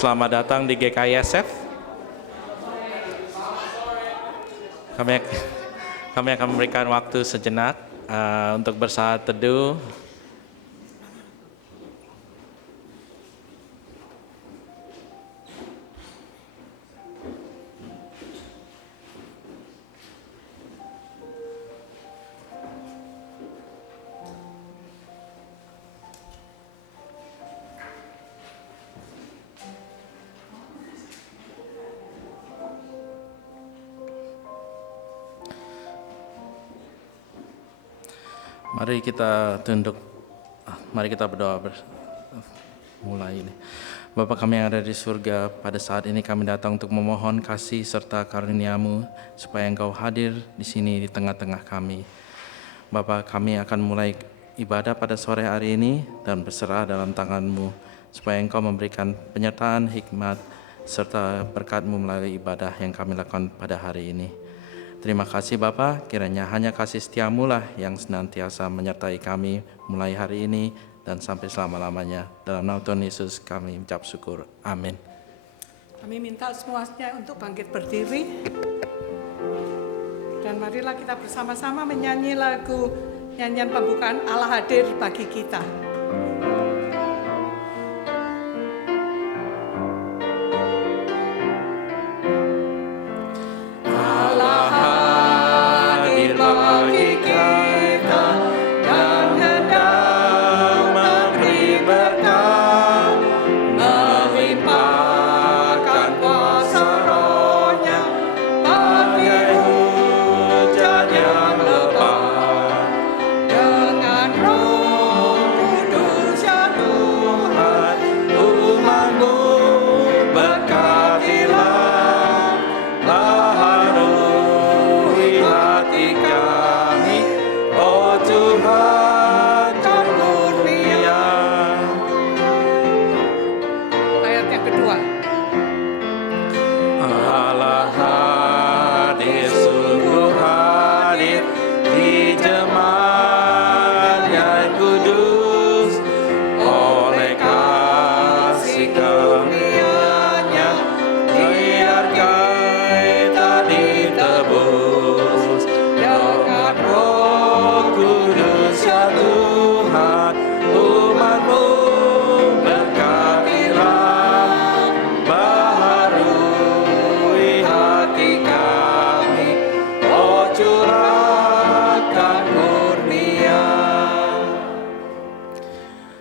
Selamat datang di GKISF. Kami akan memberikan waktu sejenak untuk bersaat teduh. Mari kita tunduk, mari kita berdoa mulai ini. Bapa kami yang ada di surga, pada saat ini kami datang untuk memohon kasih serta karunia-Mu supaya Engkau hadir di sini di tengah-tengah kami. Bapa, kami akan mulai ibadah pada sore hari ini dan berserah dalam tangan-Mu supaya Engkau memberikan penyertaan, hikmat serta berkat-Mu melalui ibadah yang kami lakukan pada hari ini. Terima kasih Bapa, kiranya hanya kasih setia-Mu lah yang senantiasa menyertai kami mulai hari ini dan sampai selama-lamanya. Dalam nama Tuhan Yesus kami ucap syukur. Amin. Kami minta semuanya untuk bangkit berdiri. Dan marilah kita bersama-sama menyanyi lagu nyanyian pembukaan Allah hadir bagi kita.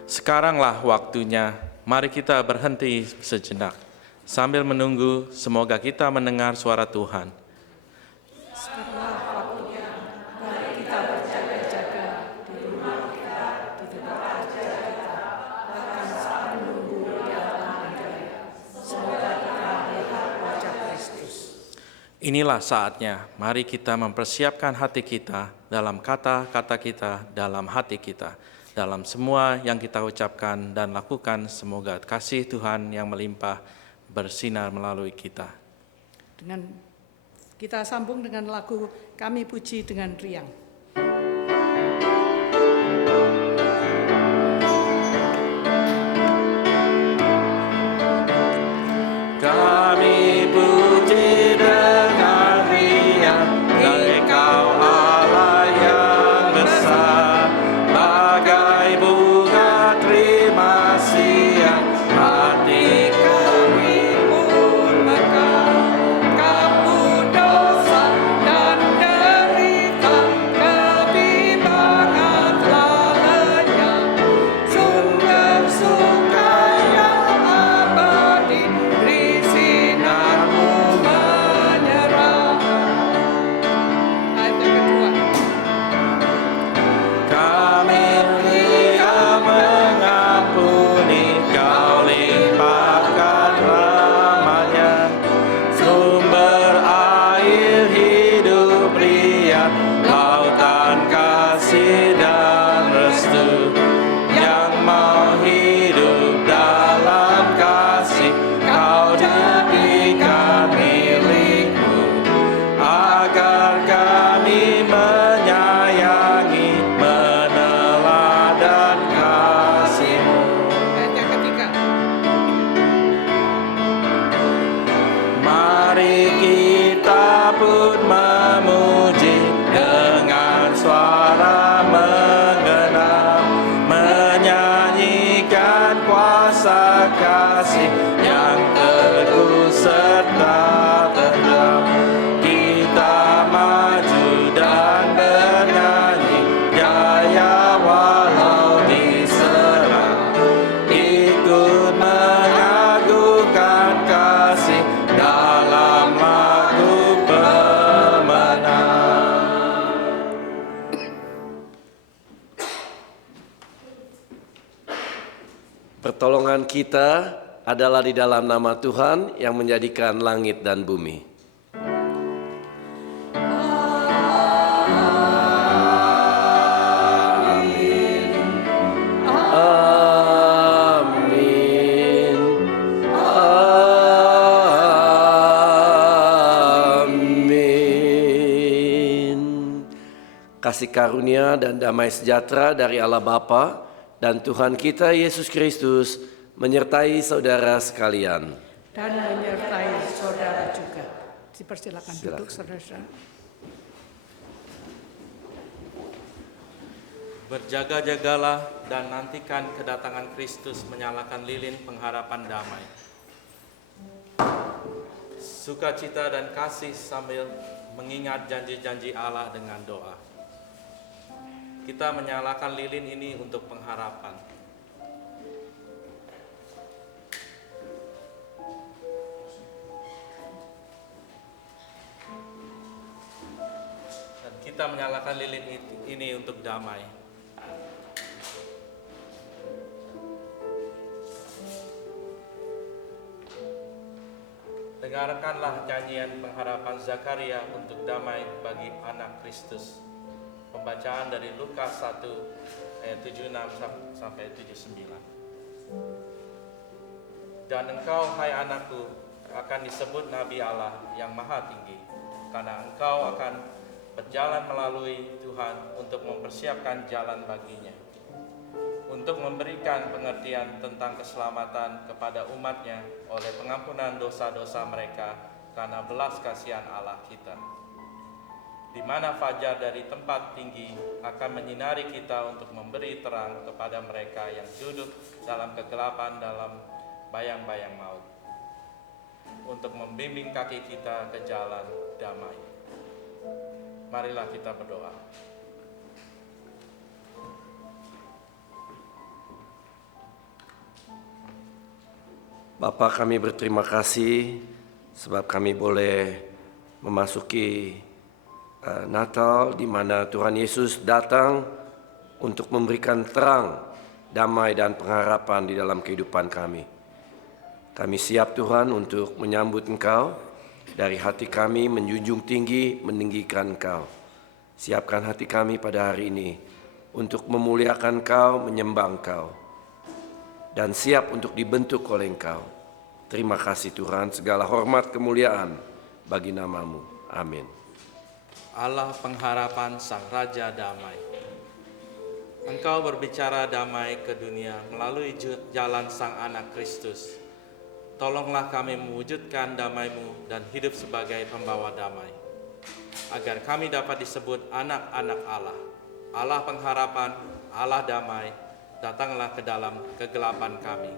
Sekaranglah waktunya, mari kita berhenti sejenak. Sambil menunggu, semoga kita mendengar suara Tuhan. Sekaranglah waktunya, mari kita berjaga-jaga di rumah kita, di tempat kerja kita, bahkan saat menunggu kedatangan Andrea. Semoga kita melihat wajah Kristus. Inilah saatnya, mari kita mempersiapkan hati kita dalam kata-kata kita, dalam hati kita. Dalam semua yang kita ucapkan dan lakukan, semoga kasih Tuhan yang melimpah bersinar melalui kita. Dengan kita sambung dengan lagu Kami Puji dengan Riang. Kami puji dengan riang, Engkau Allah yang besar, bagai bunga terima siang, hati kami pun mekar. Kamu dosa dan derita, kasih yang teguh serta tenang. Kita maju dan bernyanyi jaya walau diserang. Ikut mengagungkan kasih dalam lagu pemenang. Pertolongan kita adalah di dalam nama Tuhan yang menjadikan langit dan bumi. Amin. Amin. Amin. Kasih karunia dan damai sejahtera dari Allah Bapa dan Tuhan kita Yesus Kristus menyertai saudara sekalian. Dan menyertai saudara juga. Dipersilakan duduk, saudara. Berjaga-jagalah dan nantikan kedatangan Kristus menyalakan lilin pengharapan damai. Sukacita dan kasih sambil mengingat janji-janji Allah dengan doa. Kita menyalakan lilin ini untuk pengharapan. Dan kita menyalakan lilin ini untuk damai. Dengarkanlah nyanyian pengharapan Zakaria untuk damai bagi anak Kristus. Pembacaan dari Lukas 1 ayat 76 sampai 79. Dan engkau, hai anakku, akan disebut Nabi Allah yang Maha Tinggi, karena engkau akan berjalan melalui Tuhan untuk mempersiapkan jalan baginya, untuk memberikan pengertian tentang keselamatan kepada umatnya oleh pengampunan dosa-dosa mereka karena belas kasihan Allah kita. Di mana fajar dari tempat tinggi akan menyinari kita untuk memberi terang kepada mereka yang duduk dalam kegelapan dalam bayang-bayang maut, untuk membimbing kaki kita ke jalan damai. Marilah kita berdoa. Bapa, kami berterima kasih sebab kami boleh memasuki Natal di mana Tuhan Yesus datang untuk memberikan terang, damai dan pengharapan di dalam kehidupan kami. Kami siap Tuhan untuk menyambut Engkau, dari hati kami menjunjung tinggi, meninggikan Engkau. Siapkan hati kami pada hari ini untuk memuliakan Engkau, menyembah Engkau, dan siap untuk dibentuk oleh Engkau. Terima kasih Tuhan, segala hormat kemuliaan bagi nama-Mu. Amin. Allah pengharapan Sang Raja Damai, Engkau berbicara damai ke dunia melalui jalan Sang Anak Kristus. Tolonglah kami mewujudkan damai-Mu dan hidup sebagai pembawa damai, agar kami dapat disebut anak-anak Allah. Allah pengharapan, Allah damai, datanglah ke dalam kegelapan kami.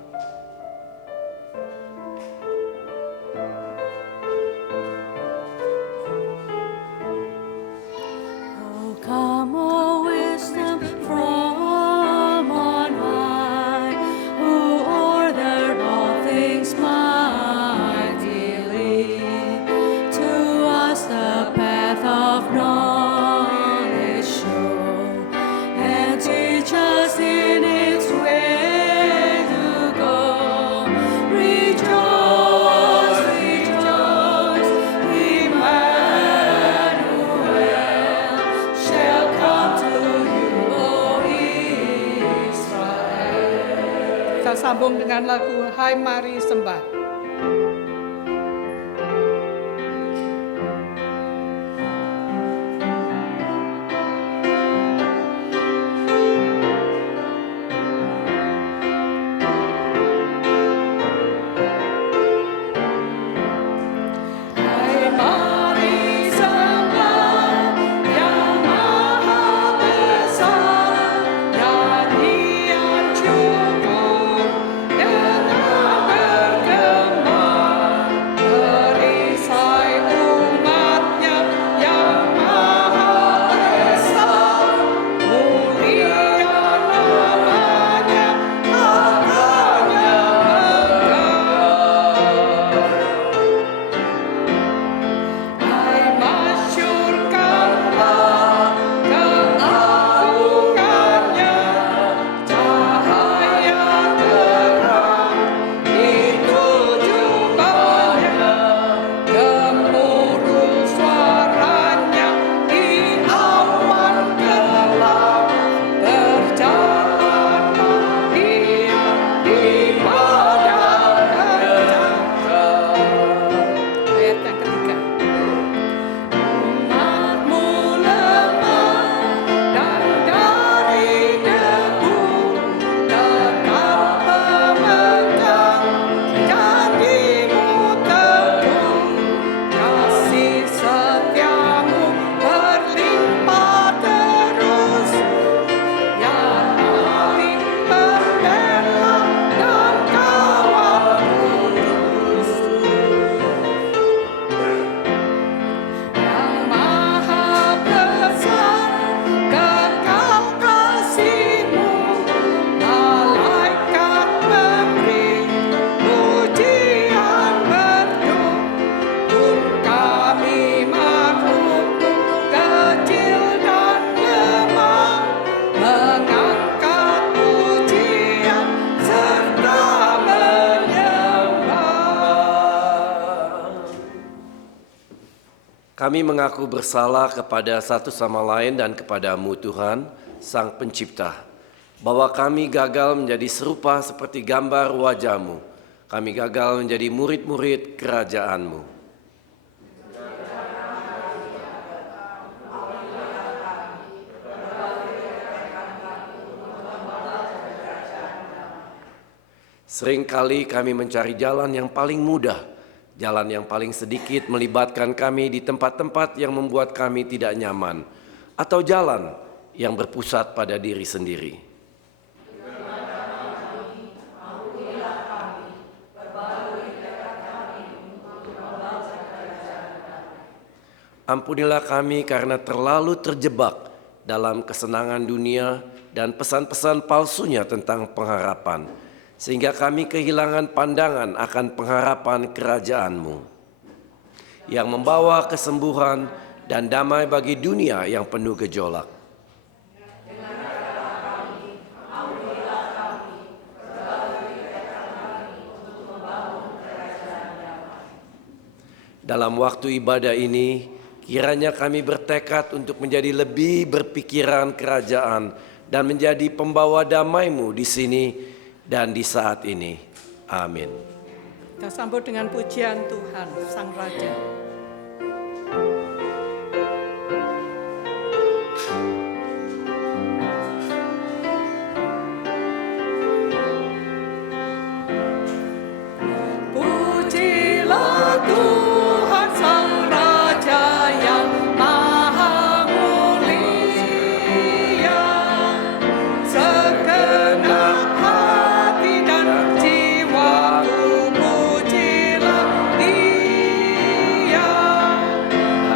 Oh, come, O wisdom from on high, who ordered all things mightily. To us the path of knowledge show, and teach us in its way to go. Rejoice, rejoice, Emmanuel shall come to you, O Israel. Kita sambung dengan lagu Hai Mari Sembah. Hai mari sembah Yang Maha Besar, nyanyian syukur dengan Kami mengaku bersalah kepada satu sama lain dan kepadamu Tuhan, Sang Pencipta, bahwa kami gagal menjadi serupa seperti gambar wajah-Mu. Kami gagal menjadi murid-murid kerajaan-Mu. Seringkali kami mencari jalan yang paling mudah, jalan yang paling sedikit melibatkan kami di tempat-tempat yang membuat kami tidak nyaman, atau jalan yang berpusat pada diri sendiri. Ampunilah kami karena terlalu terjebak dalam kesenangan dunia dan pesan-pesan palsunya tentang pengharapan, sehingga kami kehilangan pandangan akan pengharapan kerajaan-Mu yang membawa kesembuhan dan damai bagi dunia yang penuh gejolak. Dalam waktu ibadah ini, kiranya kami bertekad untuk menjadi lebih berpikiran kerajaan dan menjadi pembawa damai-Mu di sini dan di saat ini. Amin. Kita sambut dengan pujian Tuhan, Sang Raja. Pujilah Tuhan Sang Raja yang Maha Mulia, segenap hati dan jiwaku pujilah Dia.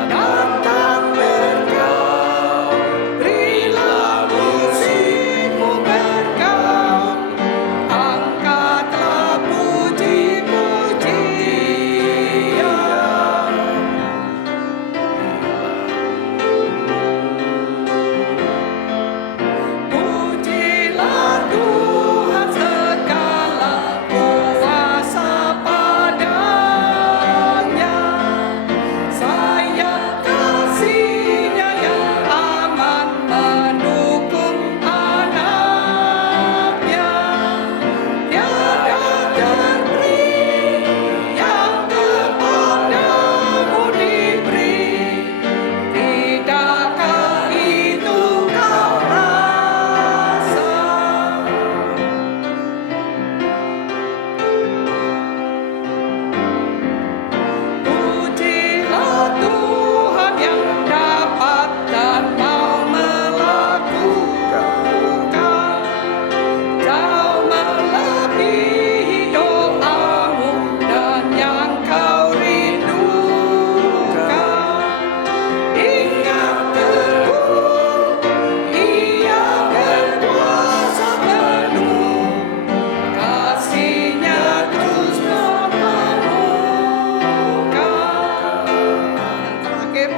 Datang bergaul, berilah musikmu bergaul, angkatlah puji-pujian. Pujilah Tuhan segala kuasa padanya, sayap kasih-Nya yang aman mendukung anaknya. Tiada terberi yang kepadamu diberi, tidakkah itu kau rasa? Pujilah Tuhan yang dapat dan mau melakukan, jauh melebihi doamu dan yang kau rindukan. Ingat teguh, Ia berkuasa penuh, kasih-Nya terus menemukan. Yang terakhir,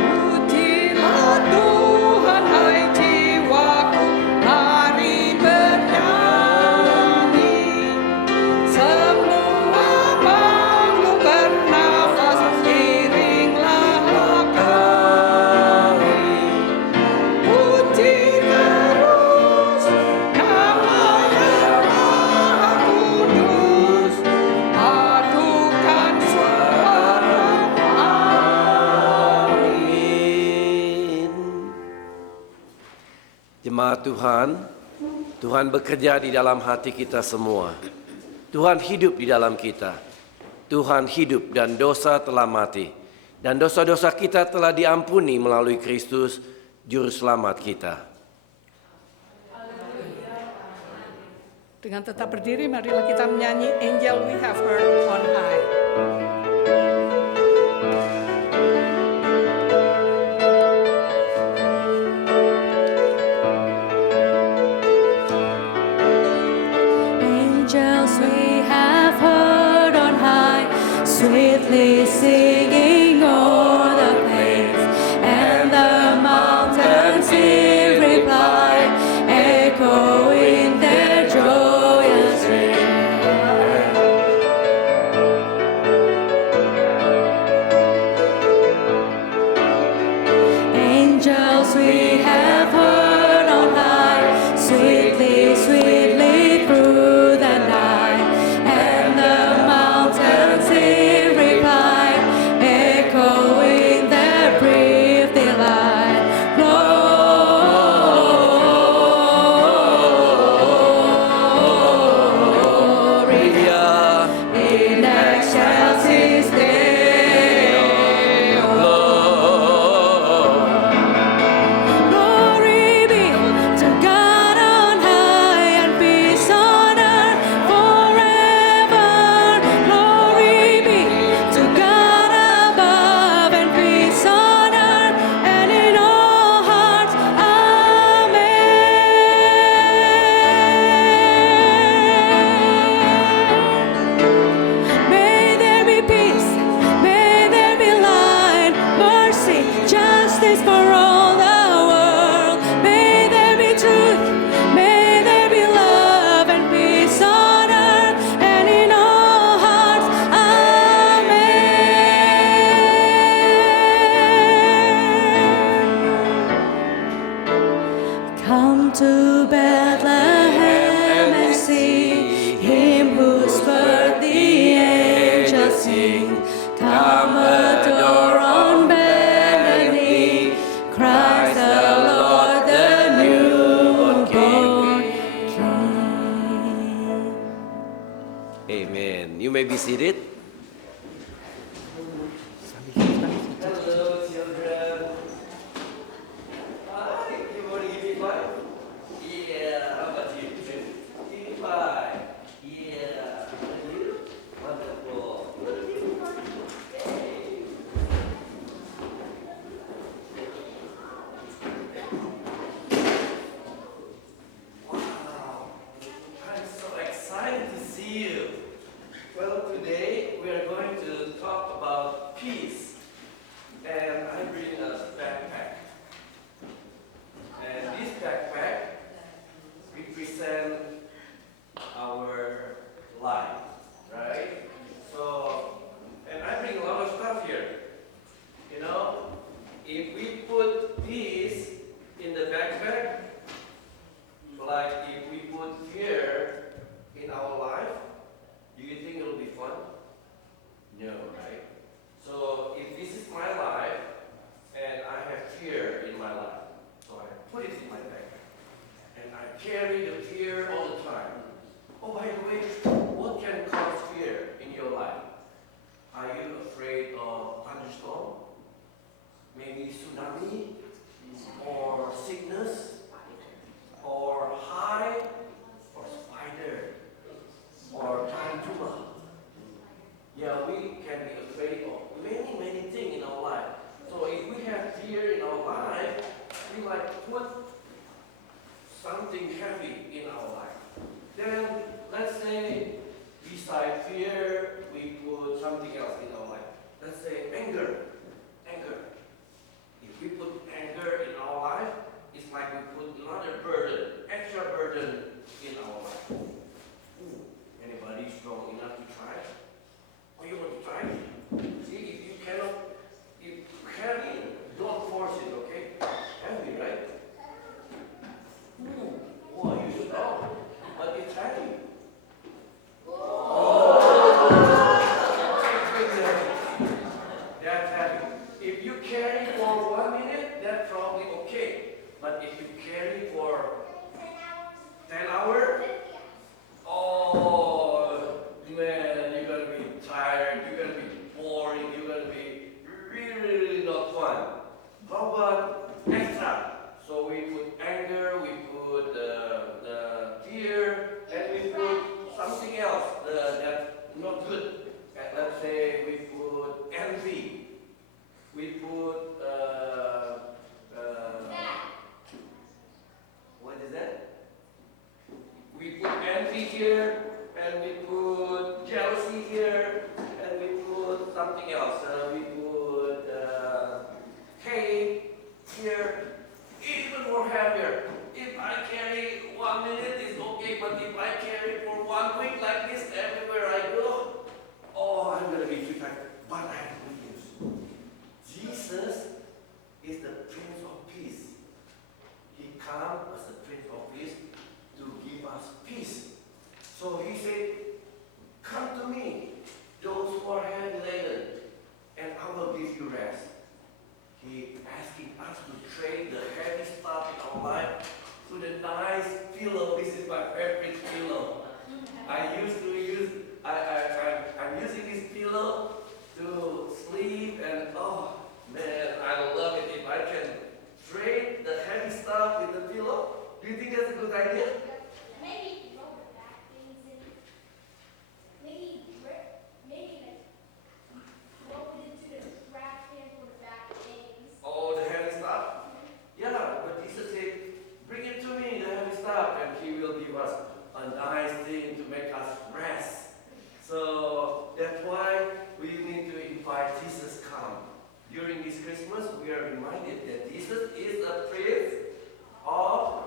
pujilah Tuhan hai jiwaku, mari bernyanyi. Semua makhluk bernafas, iringlah kami. Puji terus nama-Nya Maha Kudus, adukan suara amin. Jemaat Tuhan, Tuhan bekerja di dalam hati kita semua. Tuhan hidup di dalam kita. Tuhan hidup dan dosa telah mati. Dan dosa-dosa kita telah diampuni melalui Kristus, Juru Selamat kita. Dengan tetap berdiri, marilah kita menyanyi Angel We Have Heard on High. Angels we have heard on high, sweetly singing o'er the plains, and the mountains in reply, echoing their joyous ring. Amen. You may be seated. Hello, children. Hi, you want to give me five? Yeah, how about you? Give me five. Yeah. And you? Wonderful. You want to give me five? Yay. Wow. I'm so excited to see you. Well, today we are going to talk about peace. And I bring a backpack. And this backpack represents our life, right? So, and I bring a lot of stuff here. You know, if we put peace in the backpack, like if we put fear in our life, do you think it'll be fun? No, right? So if this is my life and I have fear in my life, so I put it in my backpack and I carry the fear all the time. Oh, by the way, what can cause fear in your life? Are you afraid of thunderstorm? Maybe tsunami? Or sickness? Or high? Or spider? Or tarantula? Yeah, we can be afraid of many, many things in our life. So if we have fear in our life, we might put something heavy in our life. Then, let's say, beside fear, we put something else in our life. Let's say anger. Anger. If we put anger in our life, it's like we put another burden, extra burden in our life. Ooh, anybody strong enough to try? Oh, you want to try? See, if you cannot, if heavy, don't force it, okay? Heavy, right? Ooh, oh, you should know, but it's heavy. That's heavy. If you carry for 1 minute, that's probably okay. But if you carry for 10 hours, oh man, you're gonna be tired, you're gonna be boring, you're gonna be really, really not fun. How about extra? So we put anger, we put the fear, and we put something else that's not good. And let's say we put envy. We put what is that? We put envy here, and we put jealousy here, and we put something else. We put hate here, even more heavier. If I carry 1 minute, it's okay, but if I carry for 1 week like this everywhere I go, oh, I'm going to be too tired. But I have good news. Jesus is the Prince of Peace. He comes as the Prince of Peace to give us peace. So he said, come to me, those who are heavy laden, and I will give you rest. He asking us to trade the heavy stuff in our life to the nice pillow. This is my favorite pillow. I'm using this pillow to sleep, and oh man, I love it. If I can trade the heavy stuff with the pillow, do you think that's a good idea? Maybe throw the back things in. Maybe like throw it into the trash can for the back things. Oh, the heavy stuff? Yeah, but Jesus said, bring it to me, the heavy stuff, and he will give us a nice thing to make us rest. So that's why we need to invite Jesus come. During this Christmas, we are reminded that Jesus is the Prince of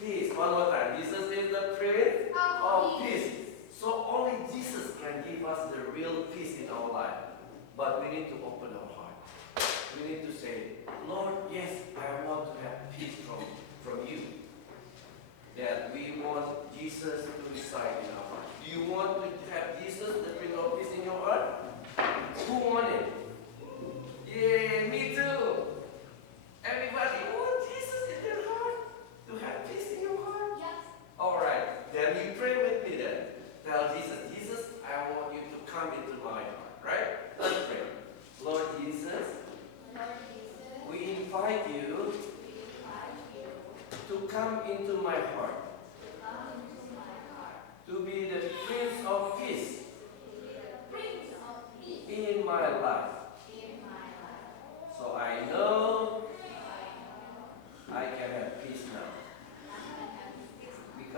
Peace. One more time. Jesus is the Prince of Peace. So only Jesus can give us the real peace in our life. But we need to open our heart. We need to say, Lord, yes, I want to have peace from you. That we want Jesus to reside in our heart. Do you want to have Jesus, the Prince of Peace, in your heart? Who want it? Yeah, me too. Everybody want Jesus in their heart? To have peace in your heart? Yes. All right, then you pray with me then. Tell Jesus, Jesus,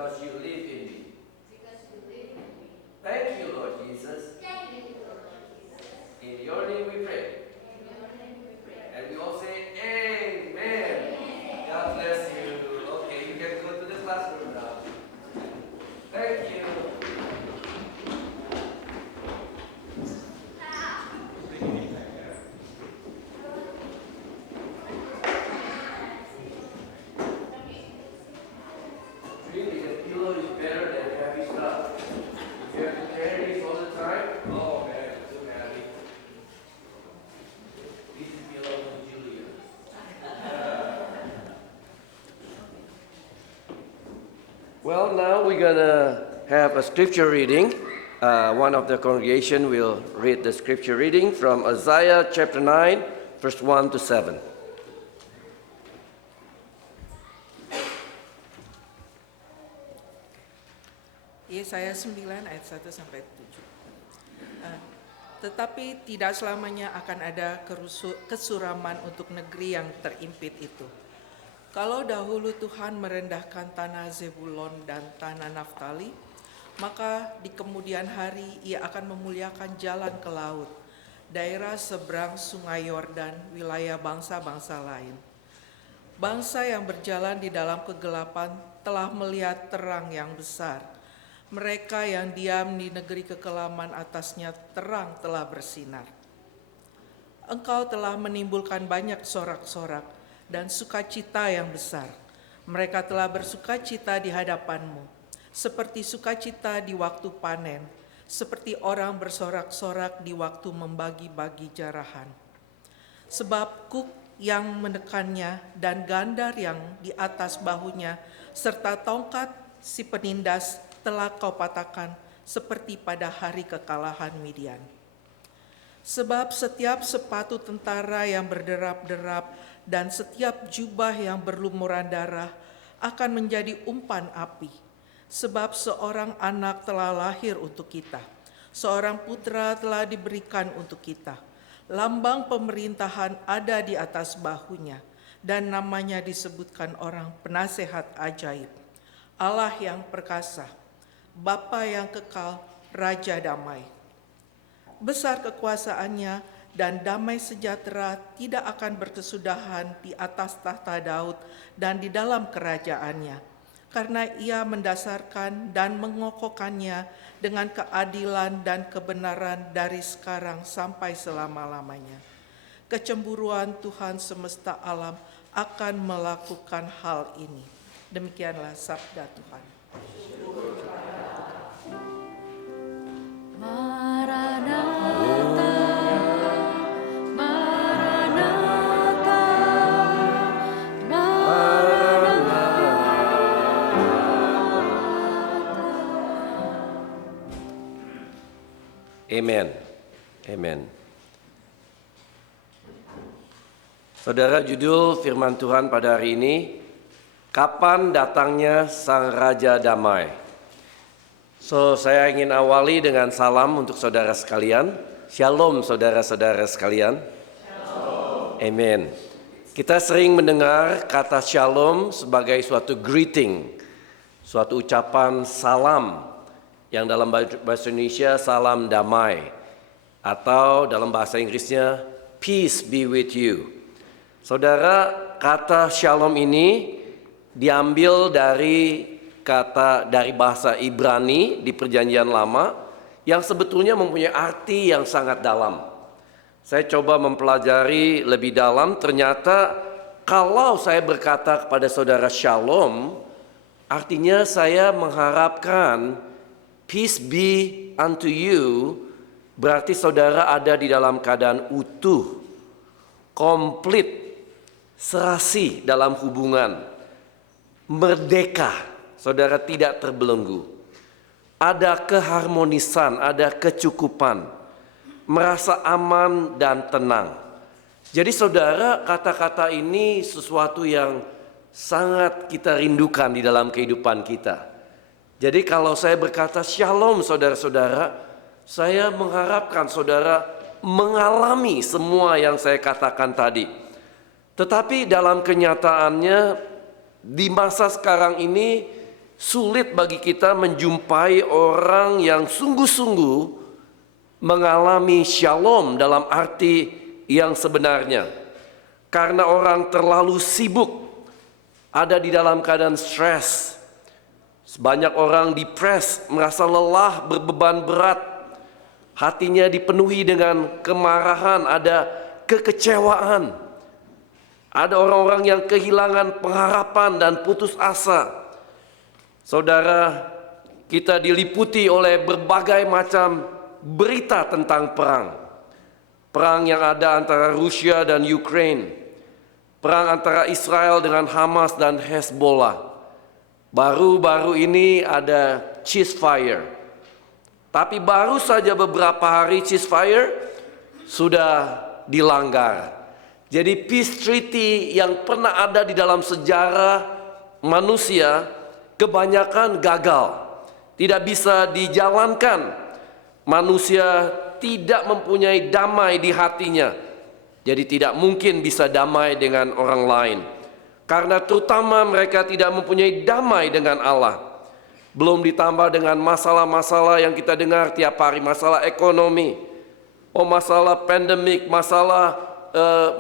Because you live in me. Thank you, Lord Jesus. In your name we pray. And we all say, Amen. God bless you. Okay, you can go to the classroom now. Thank you. Really, the pillow is better than heavy stuff. If you have to carry this all the time, oh man, it's so heavy. This pillow for Julia. Well, now we're gonna have a scripture reading. One of the congregation will read the scripture reading from Isaiah chapter 9, verse 1 to 7. Yesaya 9 ayat 1 sampai 7. Tetapi tidak selamanya akan ada kesuraman untuk negeri yang terimpit itu. Kalau dahulu Tuhan merendahkan tanah Zebulon dan tanah Naftali, maka di kemudian hari Ia akan memuliakan jalan ke laut, daerah seberang sungai Yordan, wilayah bangsa-bangsa lain. Bangsa yang berjalan di dalam kegelapan telah melihat terang yang besar. Mereka yang diam di negeri kekelaman atasnya terang telah bersinar. Engkau telah menimbulkan banyak sorak-sorak dan sukacita yang besar. Mereka telah bersukacita di hadapanmu, seperti sukacita di waktu panen, seperti orang bersorak-sorak di waktu membagi-bagi jarahan. Sebab kuk yang menekannya dan gandar yang di atas bahunya, serta tongkat si penindas telah kau patahkan seperti pada hari kekalahan Midian. Sebab setiap sepatu tentara yang berderap-derap dan setiap jubah yang berlumuran darah akan menjadi umpan api. Sebab seorang anak telah lahir untuk kita, seorang putra telah diberikan untuk kita. Lambang pemerintahan ada di atas bahunya, dan namanya disebutkan orang penasehat ajaib, Allah yang perkasa, Bapa yang kekal, Raja damai. Besar kekuasaannya dan damai sejahtera tidak akan berkesudahan di atas tahta Daud dan di dalam kerajaannya, karena Ia mendasarkan dan mengokohkannya dengan keadilan dan kebenaran dari sekarang sampai selama-lamanya. Kecemburuan Tuhan semesta alam akan melakukan hal ini. Demikianlah sabda Tuhan. Maranatha, Maranatha, Amen. Amen. Saudara, judul firman Tuhan pada hari ini, kapan datangnya Sang Raja Damai? Saya ingin awali dengan salam untuk saudara sekalian. Shalom saudara-saudara sekalian. Shalom. Amen. Kita sering mendengar kata shalom sebagai suatu greeting, suatu ucapan salam yang dalam bahasa Indonesia salam damai, atau dalam bahasa Inggrisnya peace be with you. Saudara, kata shalom ini diambil dari bahasa Ibrani di Perjanjian Lama yang sebetulnya mempunyai arti yang sangat dalam. Saya coba mempelajari lebih dalam, ternyata kalau saya berkata kepada saudara shalom, artinya saya mengharapkan peace be unto you, berarti saudara ada di dalam keadaan utuh, komplit, serasi dalam hubungan, merdeka. Saudara tidak terbelenggu. Ada keharmonisan, ada kecukupan, merasa aman dan tenang. Jadi saudara, kata-kata ini sesuatu yang sangat kita rindukan di dalam kehidupan kita. Jadi kalau saya berkata shalom saudara-saudara, saya mengharapkan saudara mengalami semua yang saya katakan tadi. Tetapi dalam kenyataannya di masa sekarang ini, sulit bagi kita menjumpai orang yang sungguh-sungguh mengalami shalom dalam arti yang sebenarnya. Karena orang terlalu sibuk, ada di dalam keadaan stres. Banyak orang depres, merasa lelah, berbeban berat. Hatinya dipenuhi dengan kemarahan, ada kekecewaan. Ada orang-orang yang kehilangan pengharapan dan putus asa. Saudara, kita diliputi oleh berbagai macam berita tentang perang. Perang yang ada antara Rusia dan Ukraine. Perang antara Israel dengan Hamas dan Hezbollah. Baru-baru ini ada ceasefire. Tapi baru saja beberapa hari ceasefire sudah dilanggar. Jadi peace treaty yang pernah ada di dalam sejarah manusia kebanyakan gagal, tidak bisa dijalankan. Manusia tidak mempunyai damai di hatinya, jadi tidak mungkin bisa damai dengan orang lain. Karena terutama mereka tidak mempunyai damai dengan Allah. Belum ditambah dengan masalah-masalah yang kita dengar tiap hari, masalah ekonomi, masalah pandemik, masalah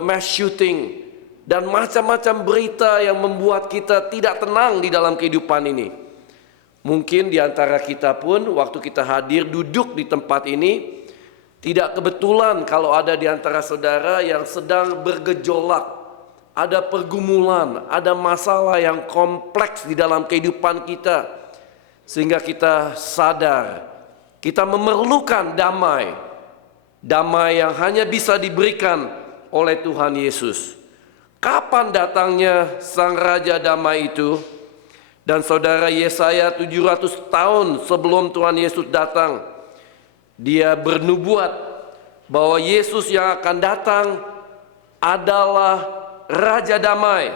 mass shooting, dan macam-macam berita yang membuat kita tidak tenang di dalam kehidupan ini. Mungkin di antara kita pun waktu kita hadir duduk di tempat ini, tidak kebetulan kalau ada di antara saudara yang sedang bergejolak, ada pergumulan, ada masalah yang kompleks di dalam kehidupan kita, sehingga kita sadar kita memerlukan damai, damai yang hanya bisa diberikan oleh Tuhan Yesus. Kapan datangnya Sang Raja Damai itu? Dan saudara, Yesaya 700 tahun sebelum Tuhan Yesus datang, dia bernubuat bahwa Yesus yang akan datang adalah Raja Damai.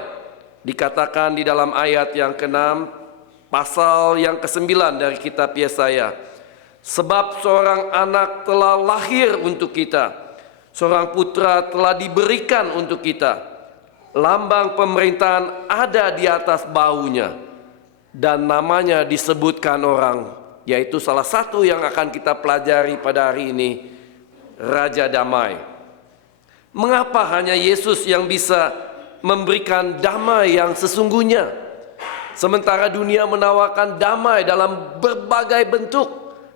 Dikatakan di dalam ayat yang ke-6, pasal yang ke-9 dari kitab Yesaya. Sebab seorang anak telah lahir untuk kita, seorang putra telah diberikan untuk kita. Lambang pemerintahan ada di atas bahunya, dan namanya disebutkan orang, yaitu salah satu yang akan kita pelajari pada hari ini, Raja Damai. Mengapa hanya Yesus yang bisa memberikan damai yang sesungguhnya, sementara dunia menawarkan damai dalam berbagai bentuk,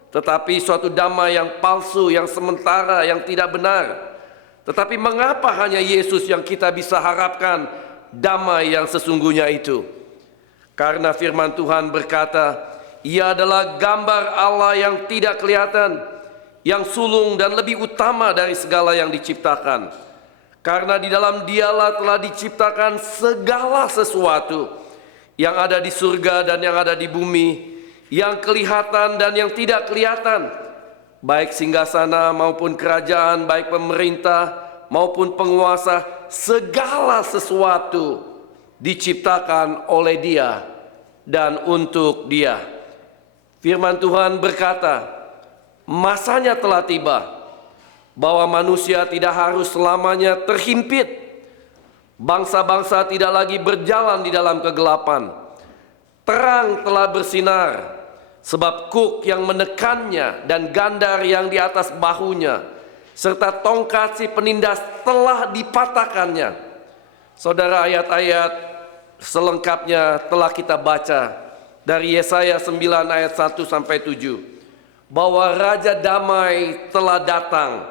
tetapi suatu damai yang palsu, yang sementara, yang tidak benar. Tetapi mengapa hanya Yesus yang kita bisa harapkan damai yang sesungguhnya itu? Karena firman Tuhan berkata, Ia adalah gambar Allah yang tidak kelihatan, yang sulung dan lebih utama dari segala yang diciptakan. Karena di dalam Dialah telah diciptakan segala sesuatu yang ada di surga dan yang ada di bumi, yang kelihatan dan yang tidak kelihatan, baik singgasana maupun kerajaan, baik pemerintah maupun penguasa, segala sesuatu diciptakan oleh Dia dan untuk Dia. Firman Tuhan berkata, masanya telah tiba bahwa manusia tidak harus selamanya terhimpit. Bangsa-bangsa tidak lagi berjalan di dalam kegelapan. Terang telah bersinar, sebab kuk yang menekannya dan gandar yang di atas bahunya, serta tongkat si penindas telah dipatahkannya. Saudara, ayat-ayat selengkapnya telah kita baca dari Yesaya 9 ayat 1 sampai 7. Bahwa Raja Damai telah datang.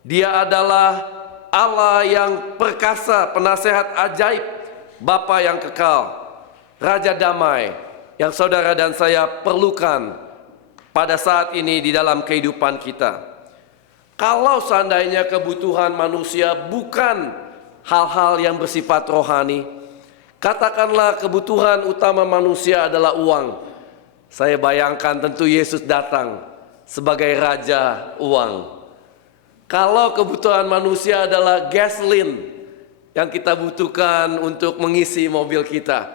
Dia adalah Allah yang perkasa, penasehat ajaib, Bapa yang kekal. Raja Damai yang saudara dan saya perlukan pada saat ini di dalam kehidupan kita. Kalau seandainya kebutuhan manusia bukan hal-hal yang bersifat rohani, katakanlah kebutuhan utama manusia adalah uang. Saya bayangkan tentu Yesus datang sebagai Raja Uang. Kalau kebutuhan manusia adalah gasoline yang kita butuhkan untuk mengisi mobil kita,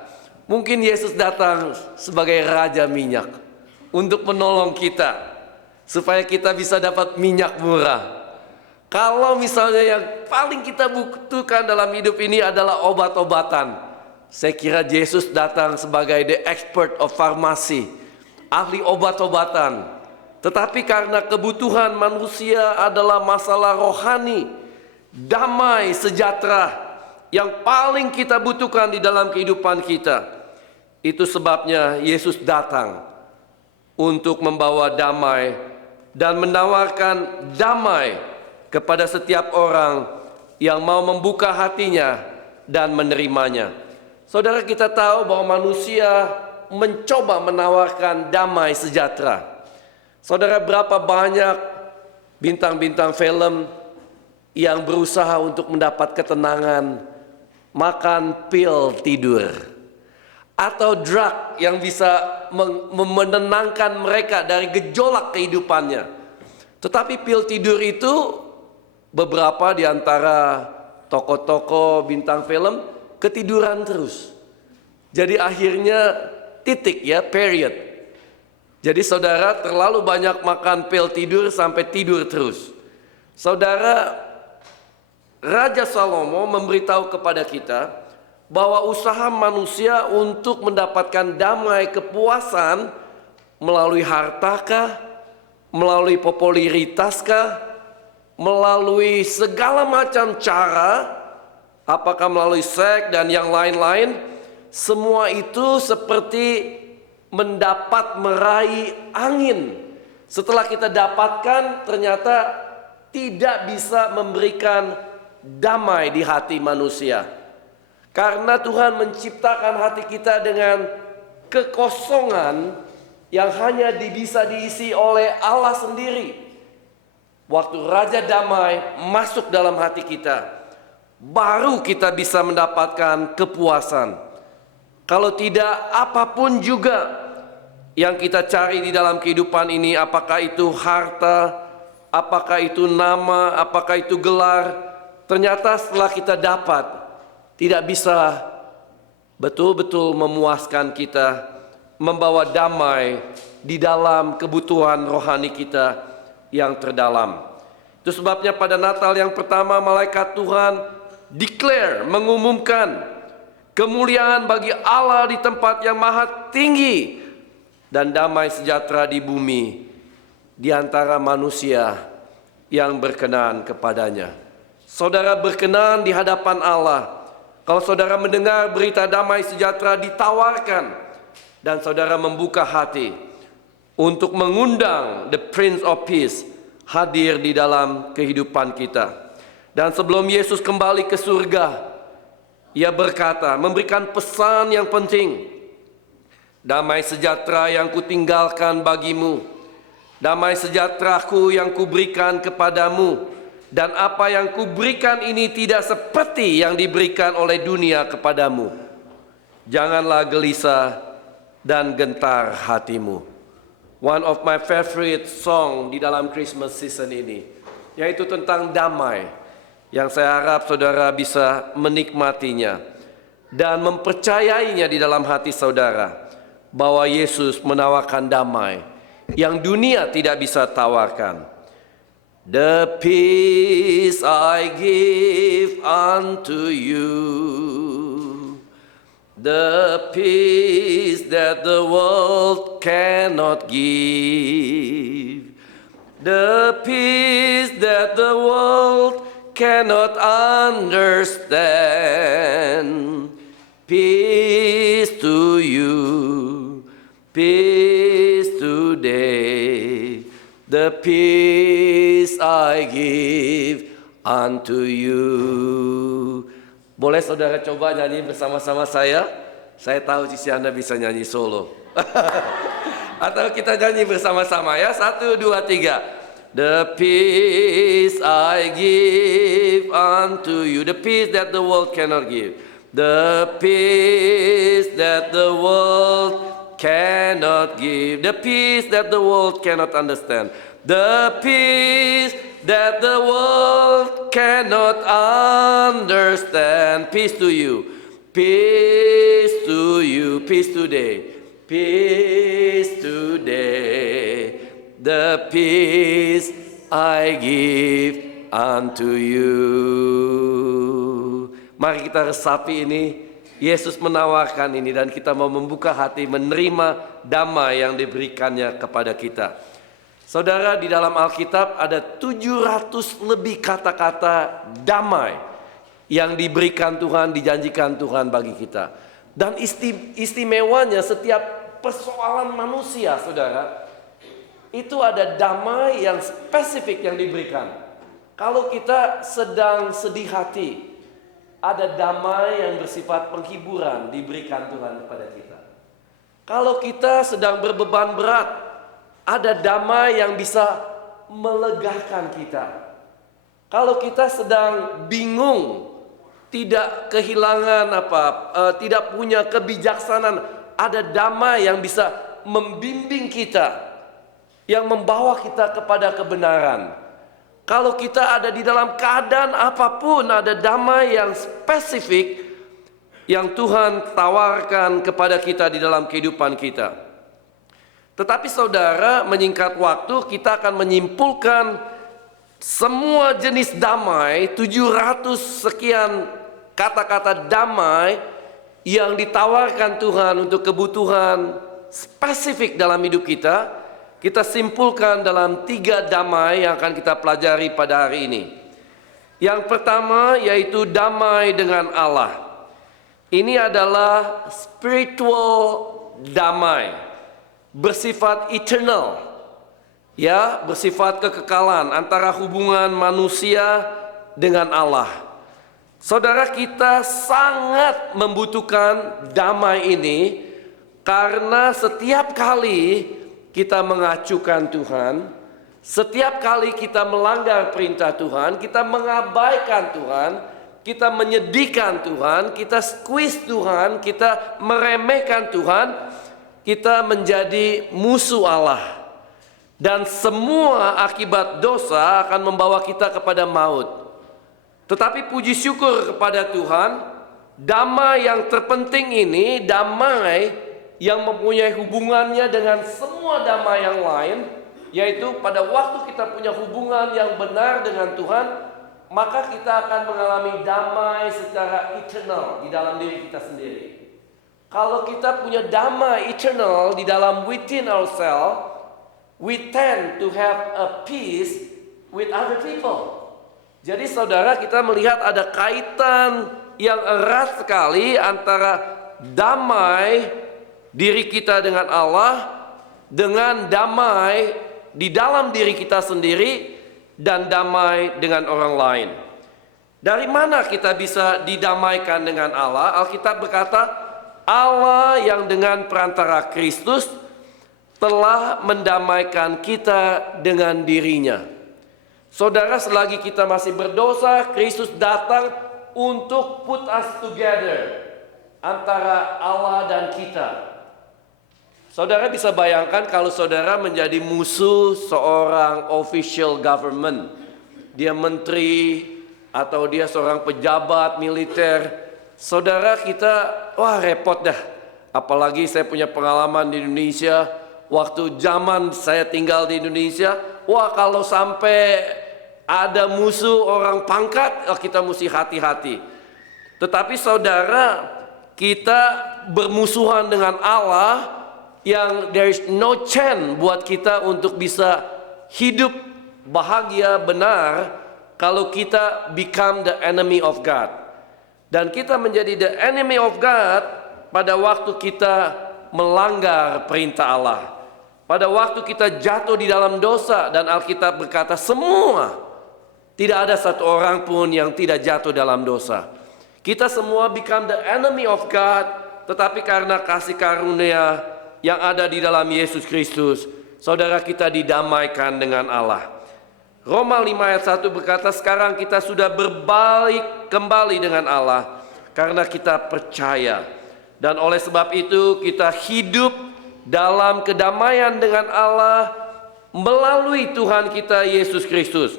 mungkin Yesus datang sebagai Raja Minyak untuk menolong kita supaya kita bisa dapat minyak murah. Kalau misalnya yang paling kita butuhkan dalam hidup ini adalah obat-obatan, Saya kira Yesus datang sebagai the expert of pharmacy, ahli obat-obatan. Tetapi karena kebutuhan manusia adalah masalah rohani, damai sejahtera yang paling kita butuhkan di dalam kehidupan kita. Itu sebabnya Yesus datang untuk membawa damai dan menawarkan damai kepada setiap orang yang mau membuka hatinya dan menerimanya. Saudara, kita tahu bahwa manusia mencoba menawarkan damai sejahtera. Saudara, berapa banyak bintang-bintang film yang berusaha untuk mendapat ketenangan, makan pil tidur, atau drug yang bisa menenangkan mereka dari gejolak kehidupannya. Tetapi pil tidur itu beberapa di antara tokoh-tokoh bintang film ketiduran terus. Jadi akhirnya titik ya, period. Jadi saudara terlalu banyak makan pil tidur sampai tidur terus. Saudara, Raja Salomo memberitahu kepada kita bahwa usaha manusia untuk mendapatkan damai kepuasan melalui hartakah, melalui popularitaskah, melalui segala macam cara, apakah melalui seks dan yang lain-lain, semua itu seperti meraih angin. Setelah kita dapatkan, ternyata tidak bisa memberikan damai di hati manusia. Karena Tuhan menciptakan hati kita dengan kekosongan yang hanya bisa diisi oleh Allah sendiri. Waktu Raja Damai masuk dalam hati kita, baru kita bisa mendapatkan kepuasan. Kalau tidak, apapun juga yang kita cari di dalam kehidupan ini, apakah itu harta, apakah itu nama, apakah itu gelar, ternyata setelah kita dapat, tidak bisa betul-betul memuaskan kita, membawa damai di dalam kebutuhan rohani kita yang terdalam. Itu sebabnya pada Natal yang pertama, malaikat Tuhan mengumumkan kemuliaan bagi Allah di tempat yang maha tinggi dan damai sejahtera di bumi di antara manusia yang berkenan kepadanya. Saudara berkenan di hadapan Allah kalau saudara mendengar berita damai sejahtera ditawarkan dan saudara membuka hati untuk mengundang the Prince of Peace hadir di dalam kehidupan kita. Dan sebelum Yesus kembali ke surga, Ia berkata, memberikan pesan yang penting. Damai sejahtera yang kutinggalkan bagimu, damai sejahteraku yang kuberikan kepadamu, dan apa yang kuberikan ini tidak seperti yang diberikan oleh dunia kepadamu. Janganlah gelisah dan gentar hatimu. One of my favorite song di dalam Christmas season ini, yaitu tentang damai, yang saya harap saudara bisa menikmatinya dan mempercayainya di dalam hati saudara, bahwa Yesus menawarkan damai yang dunia tidak bisa tawarkan. The peace I give unto you, the peace that the world cannot give, the peace that the world cannot understand. Peace to you, peace today, the peace I give unto you. Boleh saudara coba nyanyi bersama-sama saya? Saya tahu Cici Anda bisa nyanyi solo. Atau kita nyanyi bersama-sama ya. 1, 2, 3. The peace I give unto you, the peace that the world cannot give, the peace that the world cannot give, the peace that the world cannot understand, the peace that the world cannot understand. Peace to you, peace to you, peace today, peace today. The peace I give unto you. Mari kita resapi ini Yesus menawarkan ini dan kita mau membuka hati menerima damai yang diberikannya kepada kita. Saudara, di dalam Alkitab ada 700 lebih kata-kata damai yang diberikan Tuhan, dijanjikan Tuhan bagi kita. Dan istimewanya setiap persoalan manusia, saudara, itu ada damai yang spesifik yang diberikan. Kalau kita sedang sedih hati, ada damai yang bersifat penghiburan diberikan Tuhan kepada kita. Kalau kita sedang berbeban berat, ada damai yang bisa melegakan kita. Kalau kita sedang bingung, tidak kehilangan tidak punya kebijaksanaan, ada damai yang bisa membimbing kita, yang membawa kita kepada kebenaran. Kalau kita ada di dalam keadaan apapun, ada damai yang spesifik yang Tuhan tawarkan kepada kita di dalam kehidupan kita. Tetapi saudara, menyingkat waktu, kita akan menyimpulkan semua jenis damai, 700 sekian kata-kata damai yang ditawarkan Tuhan untuk kebutuhan spesifik dalam hidup kita. Kita simpulkan dalam 3 damai yang akan kita pelajari pada hari ini. Yang pertama yaitu damai dengan Allah. Ini adalah spiritual damai, bersifat eternal, ya, bersifat kekekalan antara hubungan manusia dengan Allah. Saudara, kita sangat membutuhkan damai ini karena setiap kali kita mengacukan Tuhan, setiap kali kita melanggar perintah Tuhan, kita mengabaikan Tuhan, kita menyedihkan Tuhan, kita squeeze Tuhan, kita meremehkan Tuhan, kita menjadi musuh Allah. Dan semua akibat dosa akan membawa kita kepada maut. Tetapi puji syukur kepada Tuhan, damai yang terpenting ini, damai yang mempunyai hubungannya dengan semua damai yang lain, yaitu pada waktu kita punya hubungan yang benar dengan Tuhan, maka kita akan mengalami damai secara eternal di dalam diri kita sendiri. Kalau kita punya damai eternal di dalam within ourselves, we tend to have a peace with other people. Jadi saudara, kita melihat ada kaitan yang erat sekali antara damai diri kita dengan Allah, dengan damai di dalam diri kita sendiri, dan damai dengan orang lain. Dari mana kita bisa didamaikan dengan Allah? Alkitab berkata, Allah yang dengan perantara Kristus telah mendamaikan kita dengan dirinya. Saudara, selagi kita masih berdosa, Kristus datang untuk put us together antara Allah dan kita. Saudara bisa bayangkan kalau saudara menjadi musuh seorang official government. Dia menteri atau dia seorang pejabat militer. Saudara, kita, wah repot dah. Apalagi saya punya pengalaman di Indonesia. Waktu zaman saya tinggal di Indonesia, wah kalau sampai ada musuh orang pangkat, kita mesti hati-hati. Tetapi saudara, kita bermusuhan dengan Allah, yang there is no chance buat kita untuk bisa hidup bahagia benar kalau kita become the enemy of God. Dan kita menjadi the enemy of God pada waktu kita melanggar perintah Allah. Pada waktu kita jatuh di dalam dosa, dan Alkitab berkata semua, tidak ada satu orang pun yang tidak jatuh dalam dosa. Kita semua become the enemy of God, tetapi karena kasih karunia yang ada di dalam Yesus Kristus, saudara, kita didamaikan dengan Allah. Roma 5 ayat 1 berkata, sekarang kita sudah berbalik kembali dengan Allah karena kita percaya. Dan oleh sebab itu kita hidup dalam kedamaian dengan Allah melalui Tuhan kita Yesus Kristus.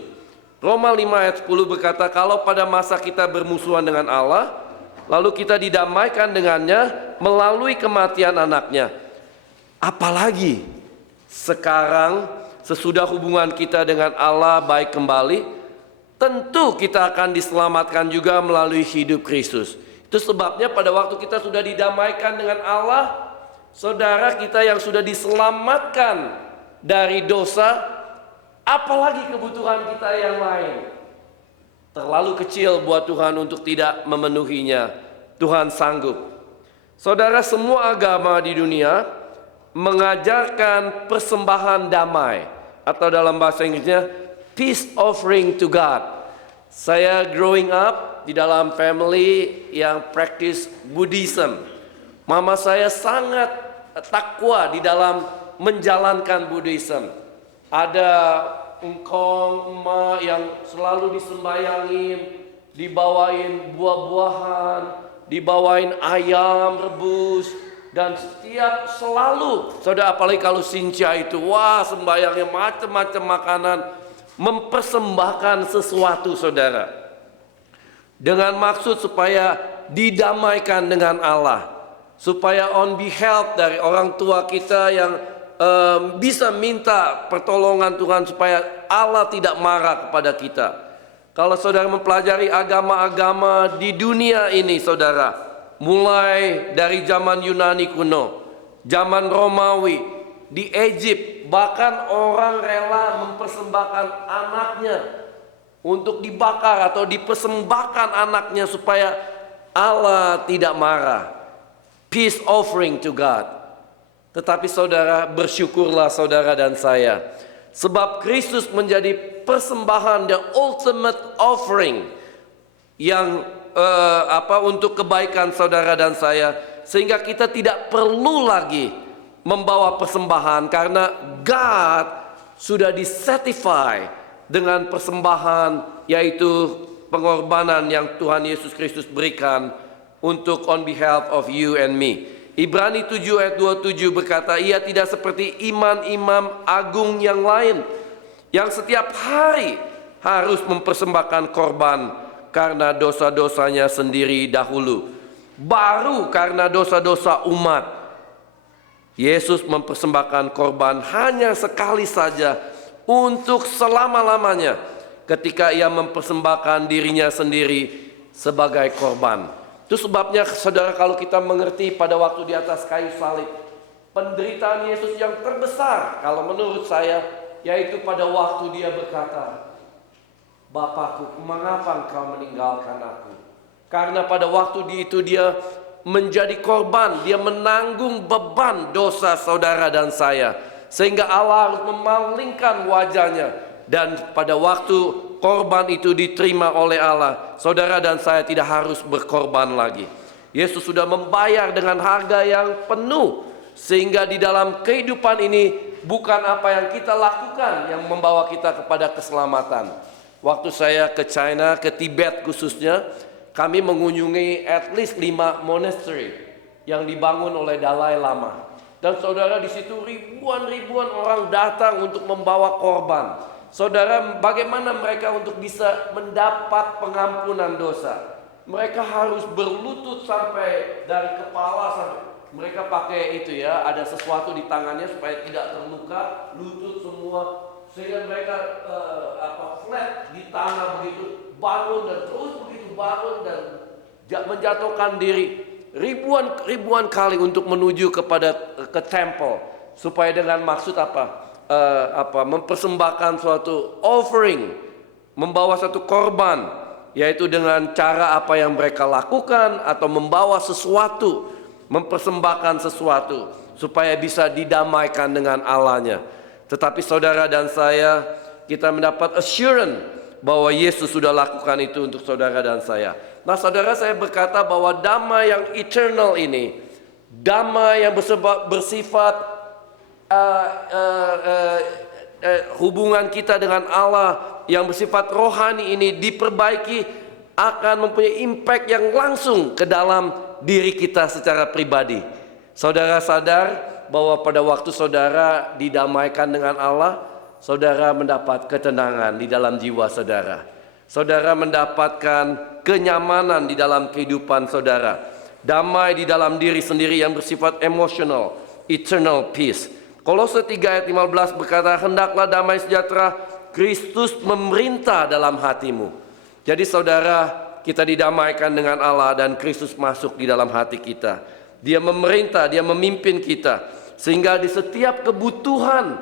Roma 5 ayat 10 berkata, kalau pada masa kita bermusuhan dengan Allah, lalu kita didamaikan dengannya melalui kematian anaknya. Apalagi sekarang sesudah hubungan kita dengan Allah baik kembali, tentu kita akan diselamatkan juga melalui hidup Kristus. Itu Itu sebabnya pada waktu kita sudah didamaikan dengan Allah, saudara kita yang sudah diselamatkan dari dosa, apalagi kebutuhan kita yang lain terlalu kecil buat Tuhan untuk tidak memenuhinya. Tuhan sanggup. Saudara, semua agama di dunia mengajarkan persembahan damai, atau dalam bahasa Inggrisnya peace offering to God. Saya growing up di dalam family yang practice Buddhism. Mama saya sangat takwa di dalam menjalankan Buddhism. Ada engkong emak yang selalu disembayangin, dibawain buah-buahan, dibawain ayam rebus, dan selalu, saudara, apalagi kalau Sincia itu, wah sembayangnya macam-macam makanan, mempersembahkan sesuatu, saudara, dengan maksud supaya didamaikan dengan Allah, supaya on behalf dari orang tua kita yang bisa minta pertolongan Tuhan supaya Allah tidak marah kepada kita. Kalau saudara mempelajari agama-agama di dunia ini, saudara, mulai dari zaman Yunani kuno, zaman Romawi, di Egypt, bahkan orang rela mempersembahkan anaknya untuk dibakar atau dipersembahkan anaknya supaya Allah tidak marah. Peace offering to God. Tetapi saudara, bersyukurlah saudara dan saya, sebab Kristus menjadi persembahan, the ultimate offering yang untuk kebaikan saudara dan saya, sehingga kita tidak perlu lagi membawa persembahan karena God sudah disertify dengan persembahan, yaitu pengorbanan yang Tuhan Yesus Kristus berikan untuk on behalf of you and me. Ibrani 7 ayat 27 berkata, ia tidak seperti imam-imam agung yang lain yang setiap hari harus mempersembahkan korban karena dosa-dosanya sendiri dahulu, baru karena dosa-dosa umat Yesus mempersembahkan korban hanya sekali saja untuk selama-lamanya ketika ia mempersembahkan dirinya sendiri sebagai korban. Itu sebabnya saudara, kalau kita mengerti pada waktu di atas kayu salib, penderitaan Yesus yang terbesar kalau menurut saya, yaitu pada waktu dia berkata, Bapakku, mengapa engkau meninggalkan aku? Karena pada waktu itu dia menjadi korban, dia menanggung beban dosa saudara dan saya, sehingga Allah harus memalingkan wajahnya. Dan pada waktu korban itu diterima oleh Allah, saudara dan saya tidak harus berkorban lagi. Yesus sudah membayar dengan harga yang penuh, sehingga di dalam kehidupan ini bukan apa yang kita lakukan yang membawa kita kepada keselamatan. Waktu saya ke China, ke Tibet khususnya, kami mengunjungi at least 5 monastery yang dibangun oleh Dalai Lama. Dan saudara, di situ ribuan orang datang untuk membawa korban. Saudara, bagaimana mereka untuk bisa mendapat pengampunan dosa? Mereka harus berlutut sampai dari kepala sampai, mereka pakai itu ya, ada sesuatu di tangannya supaya tidak terluka, lutut semua, sehingga mereka flat di tanah begitu, bangun dan terus begitu bangun dan menjatuhkan diri ribuan kali untuk menuju ke temple, supaya dengan maksud mempersembahkan suatu offering, membawa satu korban, yaitu dengan cara apa yang mereka lakukan, atau membawa sesuatu, mempersembahkan sesuatu supaya bisa didamaikan dengan Allahnya. Tetapi saudara dan saya, kita mendapat assurance bahwa Yesus sudah lakukan itu untuk saudara dan saya. Nah saudara, saya berkata bahwa damai yang eternal ini, damai yang bersifat hubungan kita dengan Allah yang bersifat rohani ini diperbaiki, akan mempunyai impact yang langsung ke dalam diri kita secara pribadi. Saudara sadar bahwa pada waktu saudara didamaikan dengan Allah, saudara mendapat ketenangan di dalam jiwa saudara. Saudara mendapatkan kenyamanan di dalam kehidupan saudara, damai di dalam diri sendiri yang bersifat emosional, eternal peace. Kolose 3 ayat 15 berkata, hendaklah damai sejahtera Kristus memerintah dalam hatimu. Jadi saudara, kita didamaikan dengan Allah dan Kristus masuk di dalam hati kita. Dia memerintah, dia memimpin kita. Sehingga di setiap kebutuhan,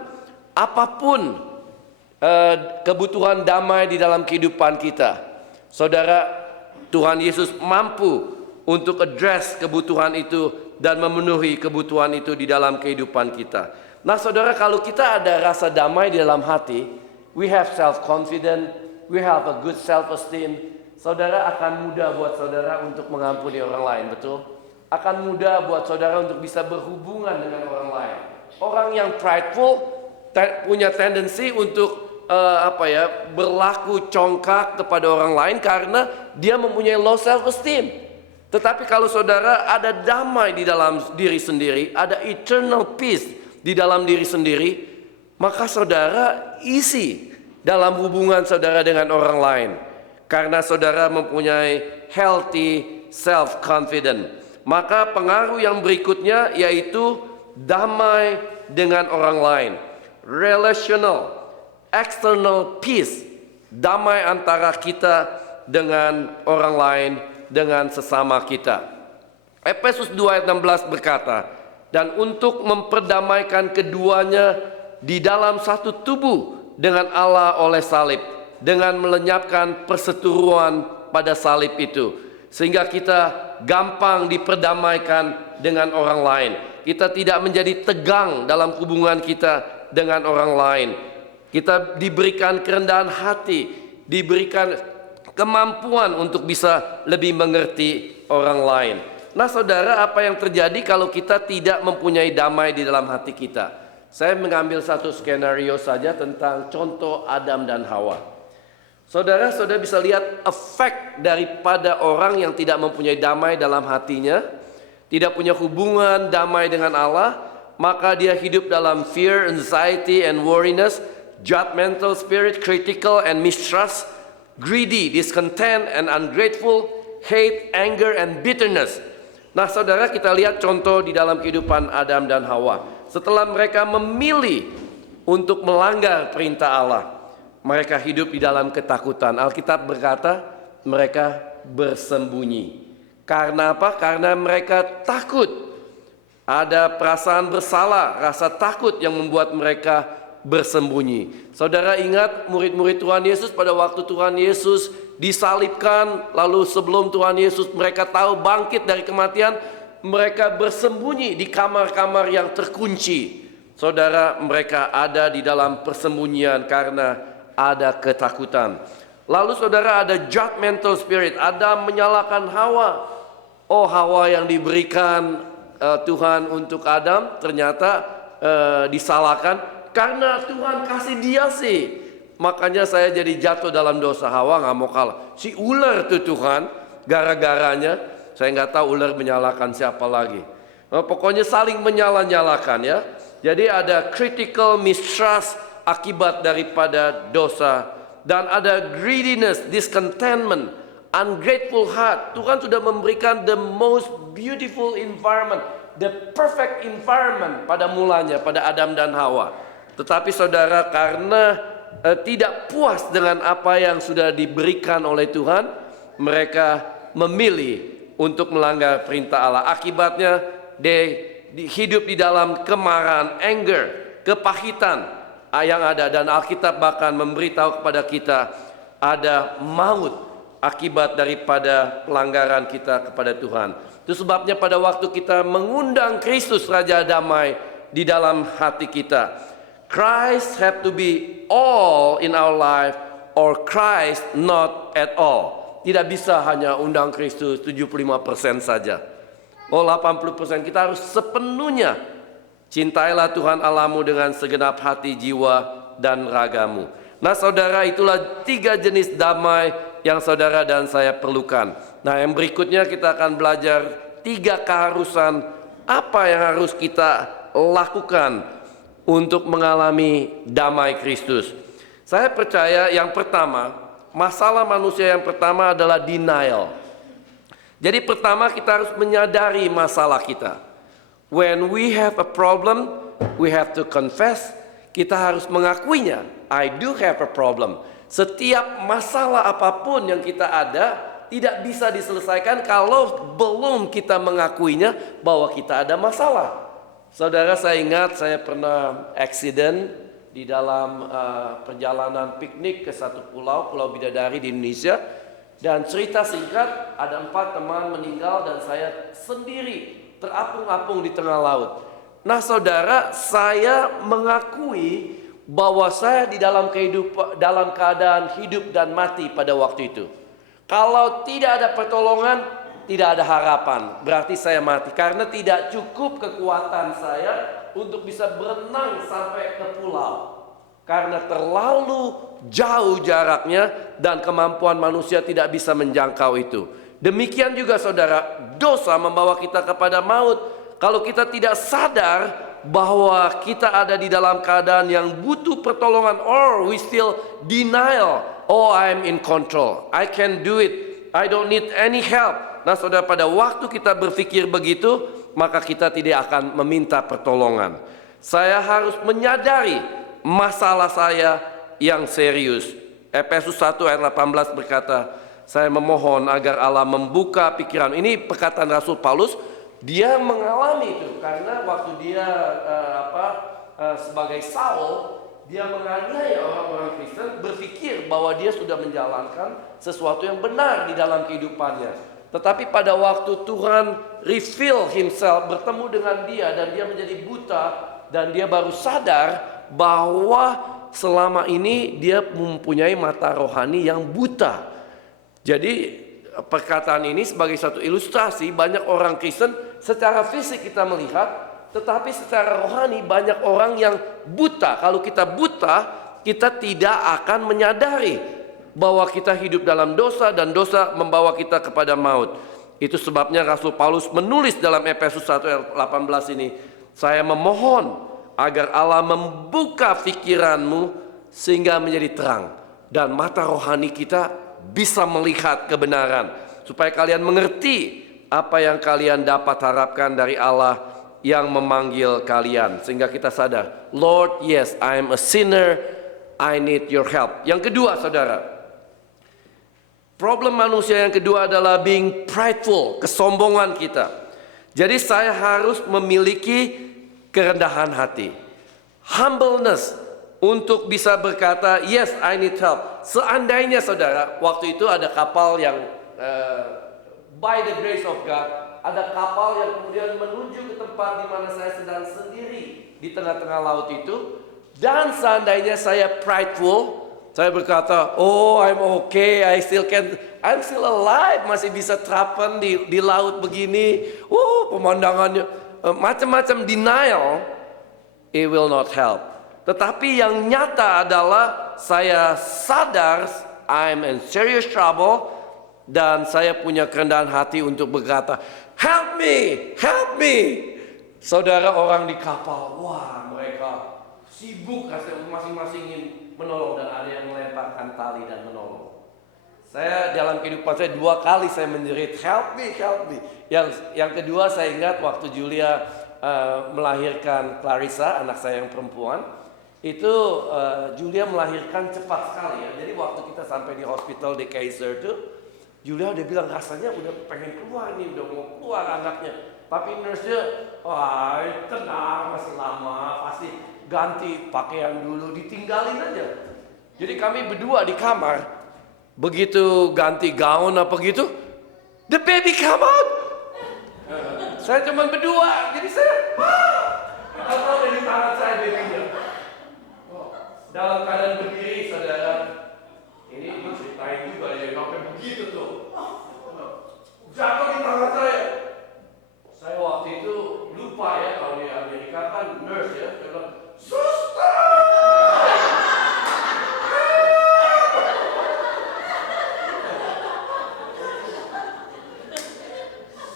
apapun kebutuhan damai di dalam kehidupan kita, saudara, Tuhan Yesus mampu untuk address kebutuhan itu dan memenuhi kebutuhan itu di dalam kehidupan kita. Nah saudara, kalau kita ada rasa damai di dalam hati, we have self-confidence, we have a good self-esteem, saudara akan mudah buat saudara untuk mengampuni orang lain, betul? Akan mudah buat saudara untuk bisa berhubungan dengan orang lain. Orang yang prideful punya tendensi untuk berlaku congkak kepada orang lain karena dia mempunyai low self-esteem. Tetapi kalau saudara ada damai di dalam diri sendiri, ada eternal peace di dalam diri sendiri, maka saudara isi dalam hubungan saudara dengan orang lain. Karena saudara mempunyai healthy self-confidence. Maka pengaruh yang berikutnya yaitu damai dengan orang lain. Relational, external peace, damai antara kita dengan orang lain, dengan sesama kita. Efesus 2 ayat 16 berkata, dan untuk memperdamaikan keduanya di dalam satu tubuh dengan Allah oleh salib, dengan melenyapkan perseteruan pada salib itu, sehingga kita gampang diperdamaikan dengan orang lain. Kita tidak menjadi tegang dalam hubungan kita dengan orang lain. Kita diberikan kerendahan hati, diberikan kemampuan untuk bisa lebih mengerti orang lain. Nah saudara, apa yang terjadi kalau kita tidak mempunyai damai di dalam hati kita? Saya mengambil satu skenario saja tentang contoh Adam dan Hawa. Saudara bisa lihat efek daripada orang yang tidak mempunyai damai dalam hatinya, tidak punya hubungan damai dengan Allah, maka dia hidup dalam fear, anxiety, and worriness, judgmental spirit, critical and mistrust, greedy, discontent and ungrateful, hate, anger, and bitterness. Nah saudara, kita lihat contoh di dalam kehidupan Adam dan Hawa. Setelah mereka memilih untuk melanggar perintah Allah, mereka hidup di dalam ketakutan. Alkitab berkata mereka bersembunyi. Karena apa? Karena mereka takut. Ada perasaan bersalah, rasa takut yang membuat mereka bersembunyi. Saudara ingat murid-murid Tuhan Yesus pada waktu Tuhan Yesus disalibkan, lalu sebelum Tuhan Yesus mereka tahu bangkit dari kematian, mereka bersembunyi di kamar-kamar yang terkunci. Saudara, mereka ada di dalam persembunyian karena ada ketakutan. Lalu saudara, ada judgmental spirit, ada menyalahkan Hawa. Oh, Hawa yang diberikan Tuhan untuk Adam ternyata disalahkan karena Tuhan kasih dia sih. Makanya saya jadi jatuh dalam dosa. Hawa nggak mau kalah. Si ular tuh Tuhan, gara-garanya saya nggak tahu ular menyalahkan siapa lagi. Pokoknya saling menyalah-nyalahkan ya. Jadi ada critical mistrust akibat daripada dosa, dan ada greediness, discontentment, ungrateful heart. Tuhan sudah memberikan the most beautiful environment, the perfect environment pada mulanya, pada Adam dan Hawa. Tetapi saudara, karena tidak puas dengan apa yang sudah diberikan oleh Tuhan, mereka memilih untuk melanggar perintah Allah. Akibatnya hidup di dalam kemarahan, anger, kepahitan yang ada, dan Alkitab bahkan memberitahu kepada kita ada maut akibat daripada pelanggaran kita kepada Tuhan. Itu sebabnya pada waktu kita mengundang Kristus Raja Damai di dalam hati kita, Christ have to be all in our life or Christ not at all. Tidak bisa hanya undang Kristus 75% saja. Oh 80%, kita harus sepenuhnya. Cintailah Tuhan Allahmu dengan segenap hati, jiwa, dan ragamu. Nah saudara, itulah 3 jenis damai yang saudara dan saya perlukan. Nah yang berikutnya kita akan belajar 3 keharusan apa yang harus kita lakukan untuk mengalami damai Kristus. Saya percaya yang pertama, masalah manusia yang pertama adalah denial. Jadi pertama kita harus menyadari masalah kita. When we have a problem, we have to confess. Kita harus mengakuinya. I do have a problem. Setiap masalah apapun yang kita ada, tidak bisa diselesaikan kalau belum kita mengakuinya bahwa kita ada masalah. Saudara, saya ingat saya pernah accident di dalam perjalanan piknik ke satu pulau, Pulau Bidadari di Indonesia. Dan cerita singkat, ada 4 teman meninggal dan saya sendiri terapung-apung di tengah laut. Nah saudara, saya mengakui bahwa saya di dalam keadaan hidup dan mati pada waktu itu. Kalau tidak ada pertolongan, tidak ada harapan. Berarti saya mati karena tidak cukup kekuatan saya untuk bisa berenang sampai ke pulau. Karena terlalu jauh jaraknya dan kemampuan manusia tidak bisa menjangkau itu. Demikian juga saudara, dosa membawa kita kepada maut. Kalau kita tidak sadar bahwa kita ada di dalam keadaan yang butuh pertolongan, or we still denial, oh I'm in control, I can do it, I don't need any help. Nah saudara, pada waktu kita berpikir begitu, maka kita tidak akan meminta pertolongan. Saya harus menyadari masalah saya yang serius. Efesus 1 ayat 18 berkata, saya memohon agar Allah membuka pikiran. Ini perkataan Rasul Paulus. Dia mengalami itu karena waktu dia sebagai Saul, dia menganiaya orang-orang Kristen, berpikir bahwa dia sudah menjalankan sesuatu yang benar di dalam kehidupannya. Tetapi pada waktu Tuhan reveal himself, bertemu dengan dia dan dia menjadi buta, dan dia baru sadar bahwa selama ini dia mempunyai mata rohani yang buta. Jadi perkataan ini sebagai satu ilustrasi, banyak orang Kristen secara fisik kita melihat, tetapi secara rohani banyak orang yang buta. Kalau kita buta, kita tidak akan menyadari bahwa kita hidup dalam dosa dan dosa membawa kita kepada maut. Itu sebabnya Rasul Paulus menulis dalam Efesus 1 ayat 18 ini, saya memohon agar Allah membuka pikiranmu sehingga menjadi terang dan mata rohani kita bisa melihat kebenaran, supaya kalian mengerti apa yang kalian dapat harapkan dari Allah yang memanggil kalian, sehingga kita sadar, Lord, yes, I am a sinner, I need your help. Yang kedua saudara, problem manusia yang kedua adalah being prideful, kesombongan kita. Jadi saya harus memiliki kerendahan hati, humbleness, untuk bisa berkata, yes, I need help. Seandainya saudara, waktu itu ada kapal yang by the grace of God, ada kapal yang kemudian menuju ke tempat di mana saya sedang sendiri di tengah-tengah laut itu. Dan seandainya saya prideful, saya berkata, oh I'm okay, I'm still alive, masih bisa terapan di laut begini. Pemandangannya macam-macam denial, it will not help. Tetapi yang nyata adalah saya sadar I'm in serious trouble dan saya punya kerendahan hati untuk berkata, help me, help me. Saudara, orang di kapal, wah mereka sibuk masing-masing ingin menolong dan ada yang melemparkan tali dan menolong. Saya dalam kehidupan saya 2 kali saya menjerit, help me, help me. Yang kedua saya ingat waktu Julia melahirkan Clarissa, anak saya yang perempuan. Itu Julia melahirkan cepat sekali ya. Jadi waktu kita sampai di hospital di Kaiser itu, Julia udah bilang rasanya udah pengen keluar nih, udah mau keluar anaknya. Tapi nurse-nya, wah tenang, masih lama, pasti ganti pakaian dulu, ditinggalin aja. Jadi kami berdua di kamar, begitu ganti gaun apa gitu, the baby come out. Saya cuma berdua, jadi saya, atau dari tangan saya babynya. Dalam keadaan berdiri, saudara, ini diceritain juga ya, sampai begitu tuh, jatuh di tangan saya. Saya waktu itu lupa ya, kalau di Amerika kan nurse ya, saya bilang, suster.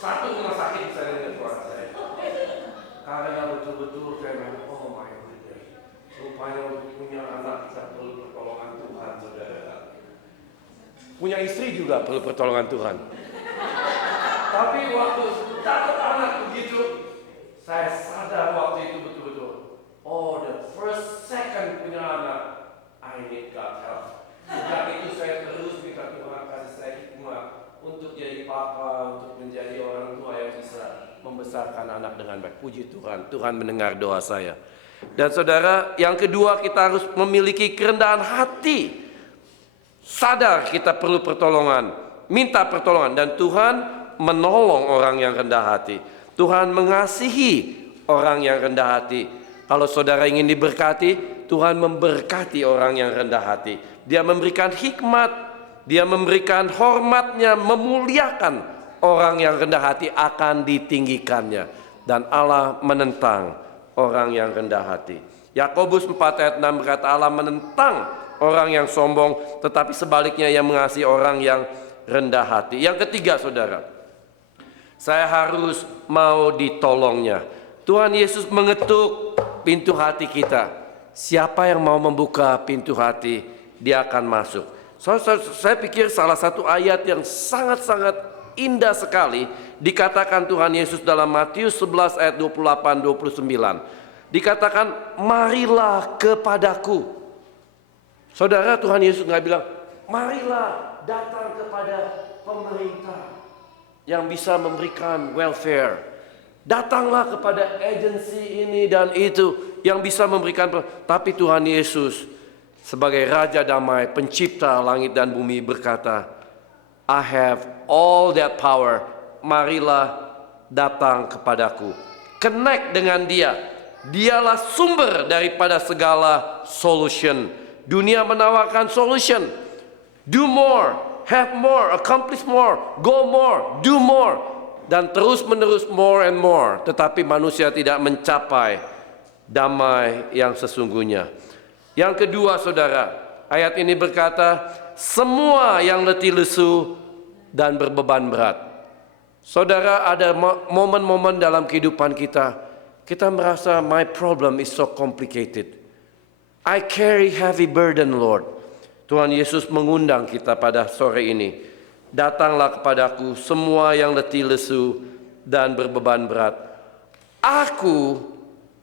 Satu rumah sakit saya dengar suara saya, karena betul-betul saya bilang, oh my goodness, rupanya punya anak bisa perlu pertolongan Tuhan, saudara. Punya istri juga perlu pertolongan Tuhan. Tapi waktu dapat anak begitu, saya sadar waktu itu betul-betul, oh the first second punya anak, I need God help. Sejak itu saya terus minta Tuhan kasih saya hikmah untuk jadi papa, untuk menjadi orang tua yang bisa membesarkan anak dengan baik. Puji Tuhan, Tuhan mendengar doa saya. Dan saudara, yang kedua kita harus memiliki kerendahan hati. Sadar kita perlu pertolongan, minta pertolongan, dan Tuhan menolong orang yang rendah hati. Tuhan mengasihi orang yang rendah hati. Kalau saudara ingin diberkati, Tuhan memberkati orang yang rendah hati. Dia memberikan hikmat, dia memberikan hormatnya, memuliakan orang yang rendah hati akan ditinggikannya. Dan Allah menentang orang yang rendah hati. Yakobus 4 ayat 6 berkata Allah menentang orang yang sombong, tetapi sebaliknya Ia mengasihi orang yang rendah hati. Yang ketiga saudara, saya harus mau ditolongnya. Tuhan Yesus mengetuk pintu hati kita. Siapa yang mau membuka pintu hati, dia akan masuk. Saya pikir salah satu ayat yang sangat-sangat indah sekali dikatakan Tuhan Yesus dalam Matius 11 ayat 28-29. Dikatakan, marilah kepadaku. Saudara, Tuhan Yesus nggak bilang, marilah datang kepada pemerintah yang bisa memberikan welfare. Datanglah kepada agensi ini dan itu yang bisa memberikan. Tapi Tuhan Yesus sebagai Raja Damai, pencipta langit dan bumi berkata, I have all that power. Marilah datang kepadaku. Connect dengan Dia. Dialah sumber daripada segala solution. Dunia menawarkan solution. Do more, have more, accomplish more, go more, do more. Dan terus menerus more and more. Tetapi manusia tidak mencapai damai yang sesungguhnya. Yang kedua saudara, ayat ini berkata, semua yang letih lesu dan berbeban berat. Saudara, ada momen-momen dalam kehidupan kita, kita merasa my problem is so complicated. I carry heavy burden, Lord. Tuhan Yesus mengundang kita pada sore ini. Datanglah kepadaku semua yang letih lesu dan berbeban berat. Aku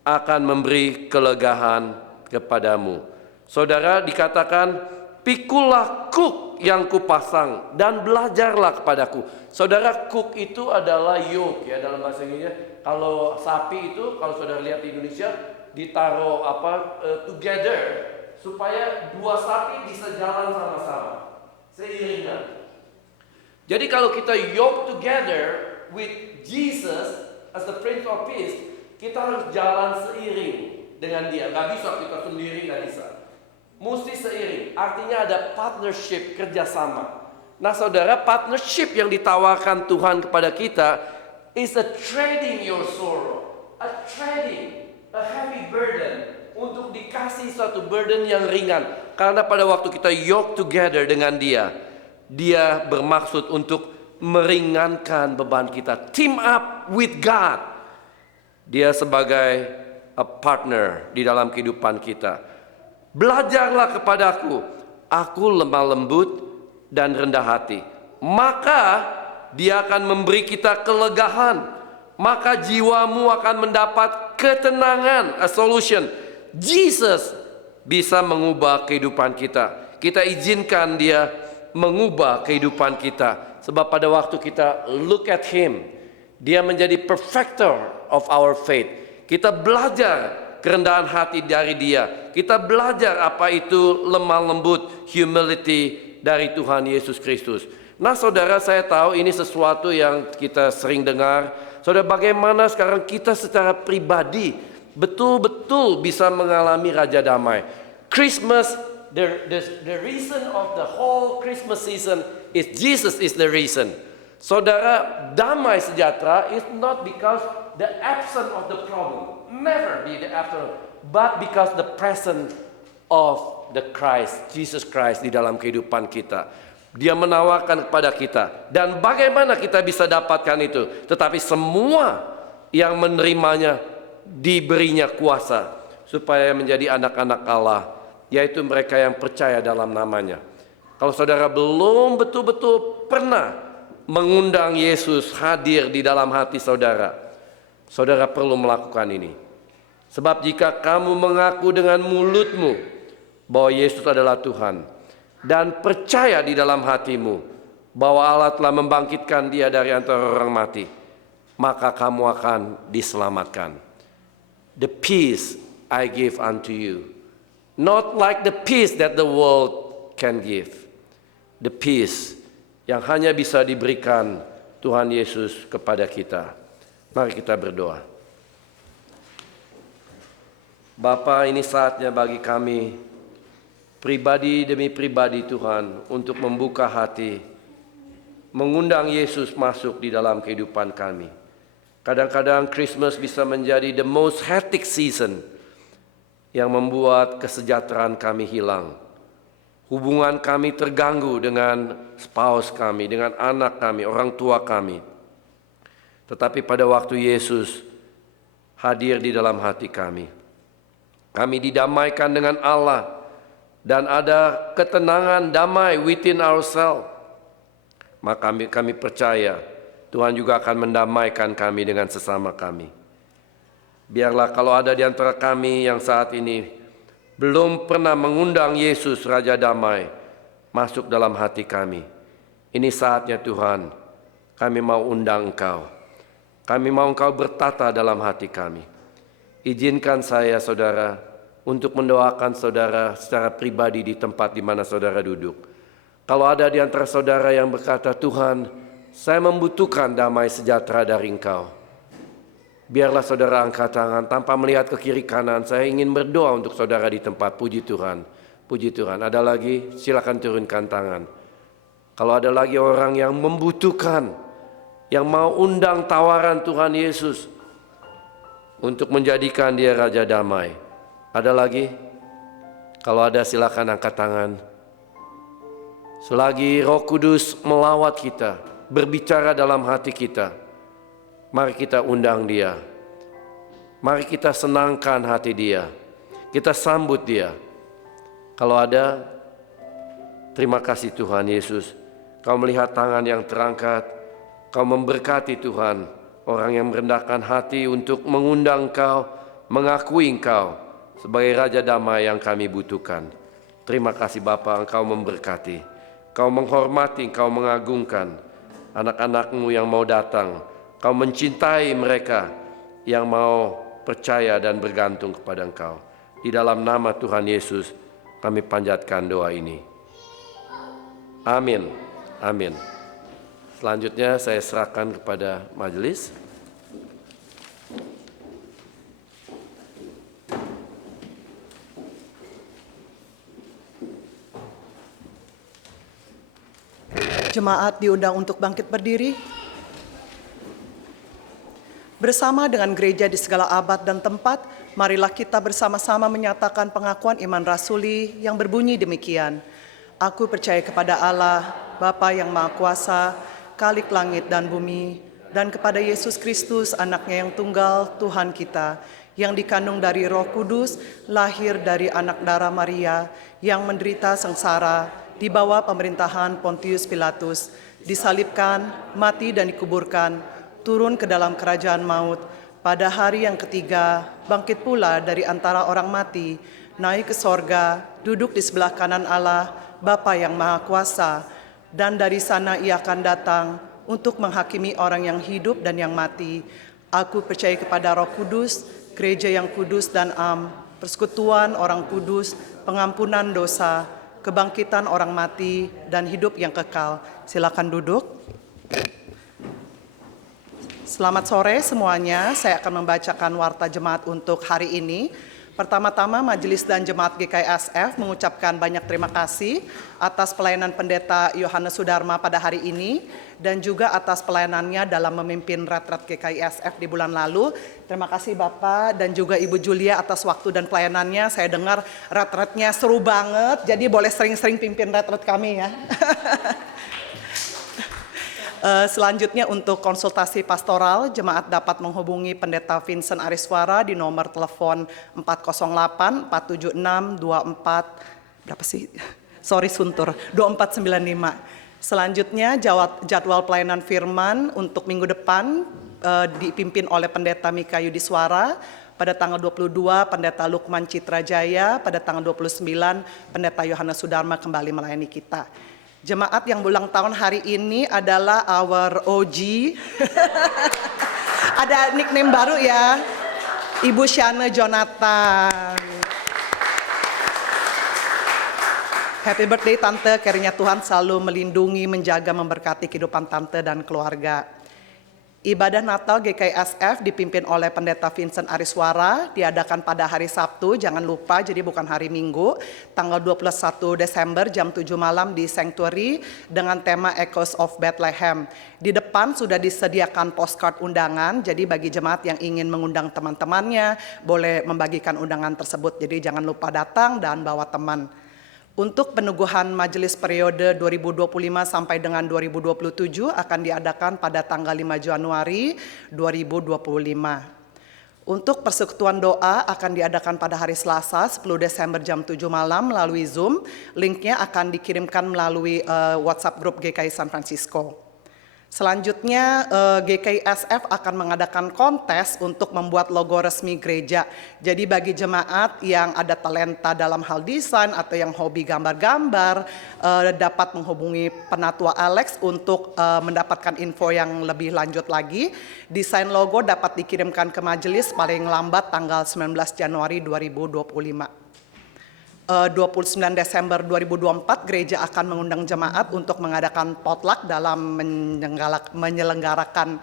akan memberi kelegaan kepadamu. Saudara, dikatakan, pikulah kuk yang kupasang dan belajarlah kepadaku. Saudara, kuk itu adalah yoke ya dalam bahasa Inggrisnya. Kalau sapi itu, kalau saudara lihat di Indonesia, ditaruh together supaya dua sapi bisa jalan sama-sama seiringan. Jadi kalau kita yoke together with Jesus as the Prince of Peace, kita harus jalan seiring dengan Dia. Gak bisa kita sendiri, gak bisa. Mesti seiring. Artinya ada partnership, kerjasama. Nah saudara, partnership yang ditawarkan Tuhan kepada kita is a trading your sorrow, a trading a heavy burden, untuk dikasih suatu burden yang ringan. Karena pada waktu kita yoke together dengan Dia, Dia bermaksud untuk meringankan beban kita. Team up with God. Dia sebagai a partner di dalam kehidupan kita. Belajarlah kepadaku, aku lemah lembut dan rendah hati. Maka Dia akan memberi kita kelegaan. Maka jiwamu akan mendapat ketenangan, a solution. Jesus bisa mengubah kehidupan kita. Kita izinkan Dia mengubah kehidupan kita. Sebab pada waktu kita look at Him, Dia menjadi perfecter of our faith. Kita belajar kerendahan hati dari Dia. Kita belajar apa itu lemah lembut, humility dari Tuhan Yesus Kristus. Nah saudara, saya tahu ini sesuatu yang kita sering dengar. Saudara, bagaimana sekarang kita secara pribadi betul-betul bisa mengalami Raja Damai. Christmas, the reason of the whole Christmas season is Jesus is the reason. Saudara, damai sejahtera is not because the absence of the problem, never be the absence, but because the presence of the Christ, Jesus Christ di dalam kehidupan kita. Dia menawarkan kepada kita. Dan bagaimana kita bisa dapatkan itu? Tetapi semua yang menerimanya diberinya kuasa supaya menjadi anak-anak Allah, yaitu mereka yang percaya dalam namanya. Kalau saudara belum betul-betul pernah mengundang Yesus hadir di dalam hati saudara, saudara perlu melakukan ini. Sebab jika kamu mengaku dengan mulutmu bahwa Yesus adalah Tuhan dan percaya di dalam hatimu bahwa Allah telah membangkitkan dia dari antara orang mati, maka kamu akan diselamatkan. The peace I give unto you, not like the peace that the world can give. The peace yang hanya bisa diberikan Tuhan Yesus kepada kita. Mari kita berdoa. Bapa, ini saatnya bagi kami pribadi demi pribadi Tuhan untuk membuka hati, mengundang Yesus masuk di dalam kehidupan kami. Kadang-kadang Christmas bisa menjadi the most hectic season yang membuat kesejahteraan kami hilang. Hubungan kami terganggu dengan spouse kami, dengan anak kami, orang tua kami. Tetapi pada waktu Yesus hadir di dalam hati kami, kami didamaikan dengan Allah dan ada ketenangan damai within ourselves. Maka kami percaya Tuhan juga akan mendamaikan kami dengan sesama kami. Biarlah kalau ada di antara kami yang saat ini belum pernah mengundang Yesus Raja Damai masuk dalam hati kami, ini saatnya Tuhan, kami mau undang Engkau. Kami mau Engkau bertata dalam hati kami. Izinkan saya saudara untuk mendoakan saudara secara pribadi di tempat di mana saudara duduk. Kalau ada di antara saudara yang berkata, Tuhan, saya membutuhkan damai sejahtera dari Engkau, biarlah saudara angkat tangan tanpa melihat ke kiri kanan. Saya ingin berdoa untuk saudara di tempat. Puji Tuhan, puji Tuhan. Ada lagi? Silakan turunkan tangan. Kalau ada lagi orang yang membutuhkan, yang mau undang tawaran Tuhan Yesus untuk menjadikan dia Raja Damai. Ada lagi? Kalau ada silakan angkat tangan. Selagi Roh Kudus melawat kita, berbicara dalam hati kita, mari kita undang dia. Mari kita senangkan hati dia. Kita sambut dia. Kalau ada, terima kasih Tuhan Yesus. Kau melihat tangan yang terangkat. Kau memberkati Tuhan orang yang merendahkan hati untuk mengundang Kau, mengakui Engkau sebagai Raja Damai yang kami butuhkan. Terima kasih Bapa, Engkau memberkati. Kau menghormati, Engkau mengagungkan anak-anak-Mu yang mau datang. Kau mencintai mereka yang mau percaya dan bergantung kepada Engkau. Di dalam nama Tuhan Yesus kami panjatkan doa ini. Amin. Amin. Selanjutnya saya serahkan kepada majelis. Jemaat diundang untuk bangkit berdiri. Bersama dengan gereja di segala abad dan tempat, marilah kita bersama-sama menyatakan pengakuan iman rasuli yang berbunyi demikian. Aku percaya kepada Allah, Bapa yang Maha Kuasa, Khalik langit dan bumi, dan kepada Yesus Kristus, anaknya yang tunggal, Tuhan kita, yang dikandung dari Roh Kudus, lahir dari anak darah Maria, yang menderita sengsara, di bawah pemerintahan Pontius Pilatus, disalibkan, mati dan dikuburkan, turun ke dalam kerajaan maut, pada hari yang ketiga, bangkit pula dari antara orang mati, naik ke sorga, duduk di sebelah kanan Allah, Bapa yang Maha Kuasa, dan dari sana ia akan datang untuk menghakimi orang yang hidup dan yang mati. Aku percaya kepada Roh Kudus, gereja yang kudus dan am, persekutuan orang kudus, pengampunan dosa, kebangkitan orang mati, dan hidup yang kekal. Silakan duduk. Selamat sore semuanya, saya akan membacakan warta jemaat untuk hari ini. Pertama-tama Majelis dan Jemaat GKI-SF mengucapkan banyak terima kasih atas pelayanan Pendeta Yohanes Sudarma pada hari ini dan juga atas pelayanannya dalam memimpin retret GKI-SF di bulan lalu. Terima kasih Bapak dan juga Ibu Julia atas waktu dan pelayanannya. Saya dengar retretnya seru banget, jadi boleh sering-sering pimpin retret kami ya. Selanjutnya untuk konsultasi pastoral, jemaat dapat menghubungi Pendeta Vincent Ariswara di nomor telepon 2495 Selanjutnya jadwal pelayanan firman untuk minggu depan dipimpin oleh Pendeta Mika Yudiswara. Pada tanggal 22 Pendeta Lukman Citra Jaya, pada tanggal 29 Pendeta Yohanes Sudarma kembali melayani kita. Jemaat yang ulang tahun hari ini adalah our OG. Ada nickname baru ya, Ibu Shane Jonathan. Happy birthday Tante, kiranya Tuhan selalu melindungi, menjaga, memberkati kehidupan Tante dan keluarga. Ibadah Natal GKISF dipimpin oleh Pendeta Vincent Ariswara, diadakan pada hari Sabtu, jangan lupa, jadi bukan hari Minggu, tanggal 21 Desember jam 7 malam di Sanctuary dengan tema Echoes of Bethlehem. Di depan sudah disediakan postcard undangan, jadi bagi jemaat yang ingin mengundang teman-temannya, boleh membagikan undangan tersebut, jadi jangan lupa datang dan bawa teman. Untuk peneguhan majelis periode 2025 sampai dengan 2027 akan diadakan pada tanggal 5 Januari 2025. Untuk persekutuan doa akan diadakan pada hari Selasa 10 Desember jam 7 malam melalui Zoom. Linknya akan dikirimkan melalui WhatsApp grup GKI San Francisco. Selanjutnya GKISF akan mengadakan kontes untuk membuat logo resmi gereja. Jadi bagi jemaat yang ada talenta dalam hal desain atau yang hobi gambar-gambar dapat menghubungi Penatua Alex untuk mendapatkan info yang lebih lanjut lagi. Desain logo dapat dikirimkan ke majelis paling lambat tanggal 19 Januari 2025. 29 Desember 2024 gereja akan mengundang jemaat untuk mengadakan potluck dalam menyelenggarakan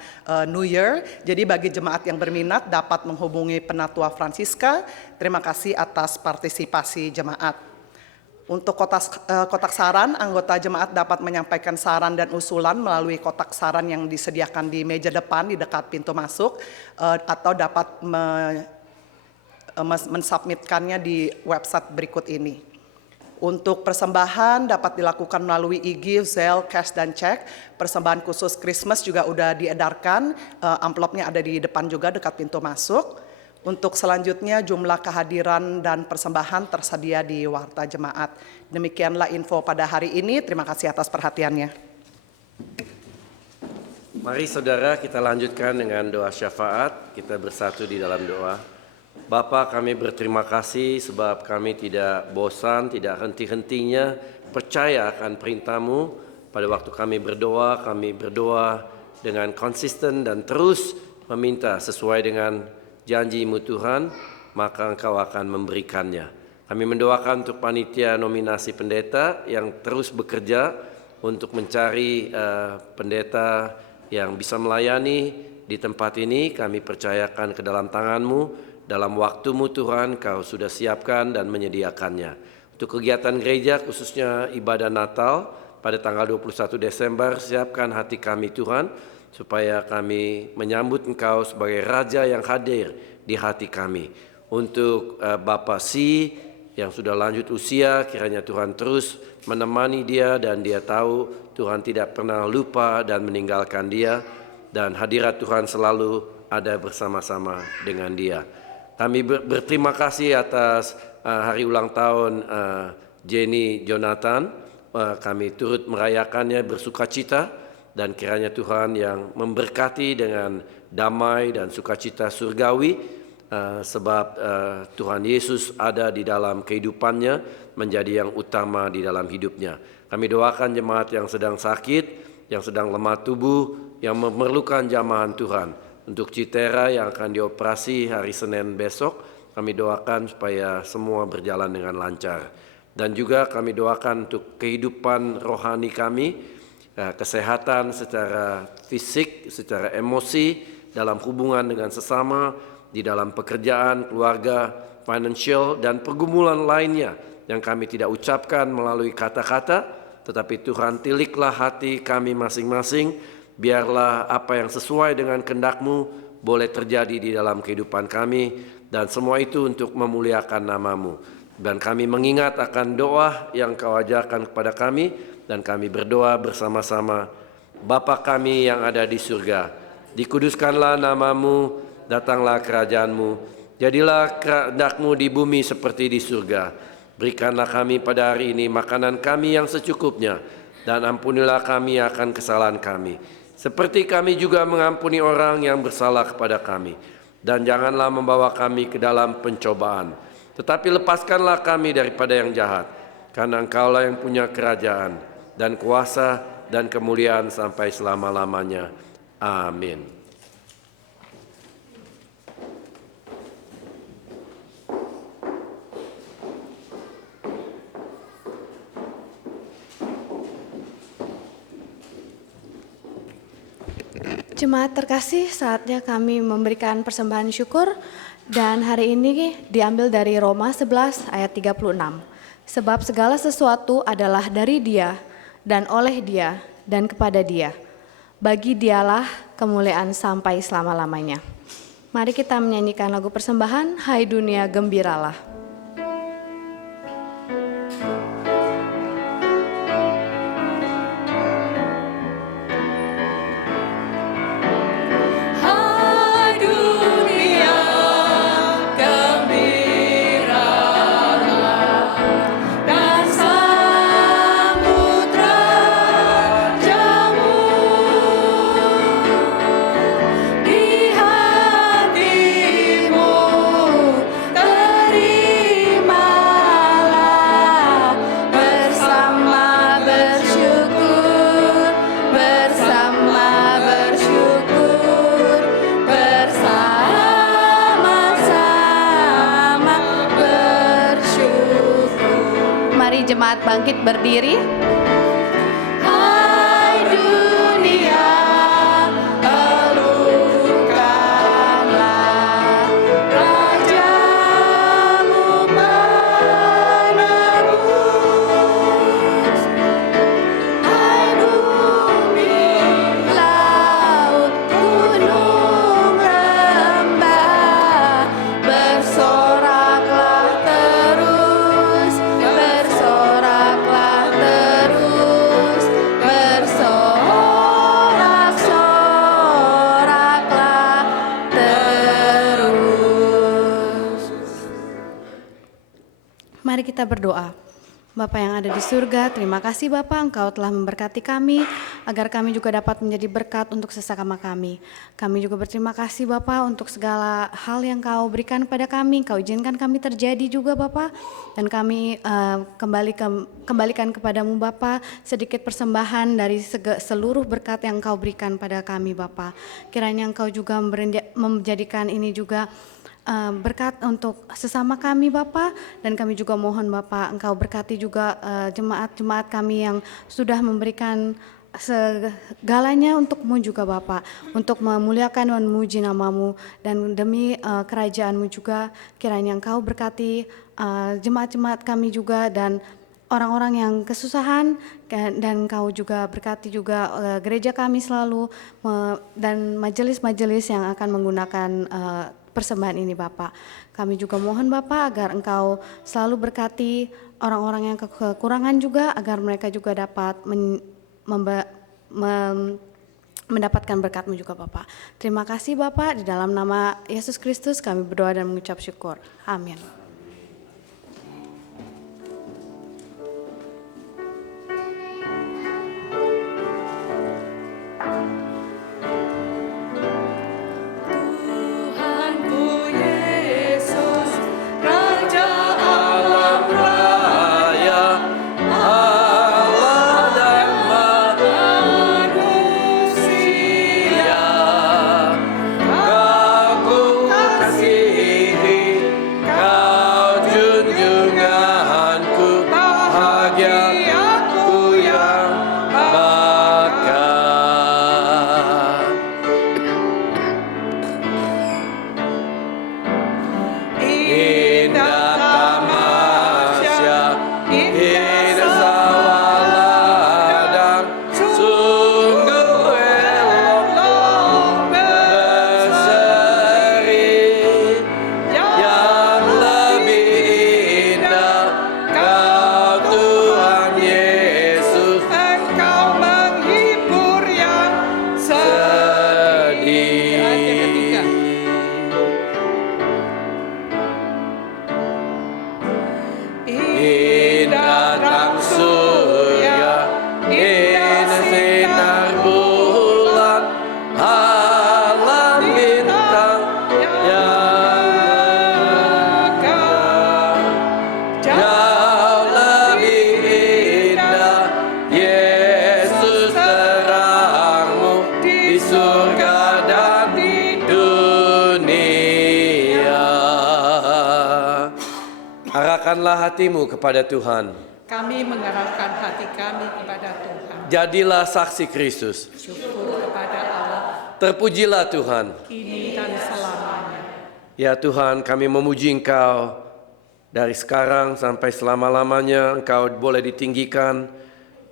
New Year. Jadi bagi jemaat yang berminat dapat menghubungi Penatua Francisca. Terima kasih atas partisipasi jemaat. Untuk kotak saran, anggota jemaat dapat menyampaikan saran dan usulan melalui kotak saran yang disediakan di meja depan di dekat pintu masuk atau dapat mensubmitkannya di website berikut ini. Untuk persembahan dapat dilakukan melalui e-gift, Zelle, cash, dan cek. Persembahan khusus Christmas juga udah diedarkan, amplopnya ada di depan juga dekat pintu masuk. Untuk selanjutnya jumlah kehadiran dan persembahan tersedia di warta jemaat. Demikianlah info pada hari ini, terima kasih atas perhatiannya. Mari saudara kita lanjutkan dengan doa syafaat, kita bersatu di dalam doa. Bapa, kami berterima kasih sebab kami tidak bosan, tidak henti-hentinya percaya akan perintah-Mu. Pada waktu kami berdoa dengan konsisten dan terus meminta sesuai dengan janji-Mu Tuhan, maka Engkau akan memberikannya. Kami mendoakan untuk panitia nominasi pendeta yang terus bekerja untuk mencari pendeta yang bisa melayani di tempat ini. Kami percayakan ke dalam tangan-Mu. Dalam waktu-Mu Tuhan, Kau sudah siapkan dan menyediakannya. Untuk kegiatan gereja, khususnya ibadah Natal pada tanggal 21 Desember, siapkan hati kami Tuhan, supaya kami menyambut Engkau sebagai Raja yang hadir di hati kami. Untuk Bapak Si yang sudah lanjut usia, kiranya Tuhan terus menemani dia dan dia tahu Tuhan tidak pernah lupa dan meninggalkan dia, dan hadirat Tuhan selalu ada bersama-sama dengan dia. Kami berterima kasih atas hari ulang tahun Jenny Jonathan. Kami turut merayakannya bersukacita dan kiranya Tuhan yang memberkati dengan damai dan sukacita surgawi sebab Tuhan Yesus ada di dalam kehidupannya menjadi yang utama di dalam hidupnya. Kami doakan jemaat yang sedang sakit, yang sedang lemah tubuh, yang memerlukan jamahan Tuhan. Untuk Citera yang akan dioperasi hari Senin besok, kami doakan supaya semua berjalan dengan lancar. Dan juga kami doakan untuk kehidupan rohani kami, kesehatan secara fisik, secara emosi, dalam hubungan dengan sesama, di dalam pekerjaan, keluarga, financial, dan pergumulan lainnya yang kami tidak ucapkan melalui kata-kata, tetapi Tuhan tiliklah hati kami masing-masing. Biarlah apa yang sesuai dengan kehendak-Mu boleh terjadi di dalam kehidupan kami, dan semua itu untuk memuliakan nama-Mu. Dan kami mengingat akan doa yang Kau ajarkan kepada kami, dan kami berdoa bersama-sama. Bapa kami yang ada di surga, dikuduskanlah nama-Mu, datanglah kerajaan-Mu, jadilah kehendak-Mu di bumi seperti di surga. Berikanlah kami pada hari ini makanan kami yang secukupnya, dan ampunilah kami akan kesalahan kami, seperti kami juga mengampuni orang yang bersalah kepada kami. Dan janganlah membawa kami ke dalam pencobaan, tetapi lepaskanlah kami daripada yang jahat. Karena Engkaulah yang punya kerajaan, dan kuasa dan kemuliaan sampai selama-lamanya. Amin. Jemaat terkasih, saatnya kami memberikan persembahan syukur dan hari ini diambil dari Roma 11 ayat 36. Sebab segala sesuatu adalah dari Dia dan oleh Dia dan kepada Dia. Bagi Dialah kemuliaan sampai selama-lamanya. Mari kita menyanyikan lagu persembahan, Hai Dunia Gembiralah. Jemaat bangkit berdiri. Hai dunia, elungkanlah Rajamu penebus. Hai bumi, laut, gunung, lembah, bersoraklah terus, bersoraklah terus, bersorak-soraklah terus. Mari kita berdoa. Bapa yang ada di surga, terima kasih Bapa, Engkau telah memberkati kami, agar kami juga dapat menjadi berkat untuk sesama kami. Kami juga berterima kasih Bapa untuk segala hal yang Kau berikan pada kami, Kau izinkan kami terjadi juga Bapa, dan kami kembalikan kepadamu Bapa sedikit persembahan dari seluruh berkat yang Kau berikan pada kami Bapa. Kiranya Engkau juga menjadikan ini juga berkat untuk sesama kami Bapa, dan kami juga mohon Bapa Engkau berkati juga jemaat-jemaat kami yang sudah memberikan segalanya untukmu juga Bapa, untuk memuliakan dan memuji namamu, dan demi kerajaanmu juga. Kiranya Engkau berkati jemaat-jemaat kami juga dan orang-orang yang kesusahan, dan Engkau juga berkati juga gereja kami selalu dan majelis-majelis yang akan menggunakan persembahan ini Bapak. Kami juga mohon Bapak agar Engkau selalu berkati orang-orang yang kekurangan juga, agar mereka juga dapat mendapatkan berkat-Mu juga Bapak. Terima kasih Bapak, di dalam nama Yesus Kristus kami berdoa dan mengucap syukur. Amin. Indah Arahkanlah hatimu kepada Tuhan. Kami mengarahkan hati kami kepada Tuhan. Jadilah saksi Kristus. Syukur kepada Allah, Terpujilah Tuhan. kini dan selamanya. Ya Tuhan, kami memuji Engkau. Dari sekarang sampai selama-lamanya Engkau boleh ditinggikan.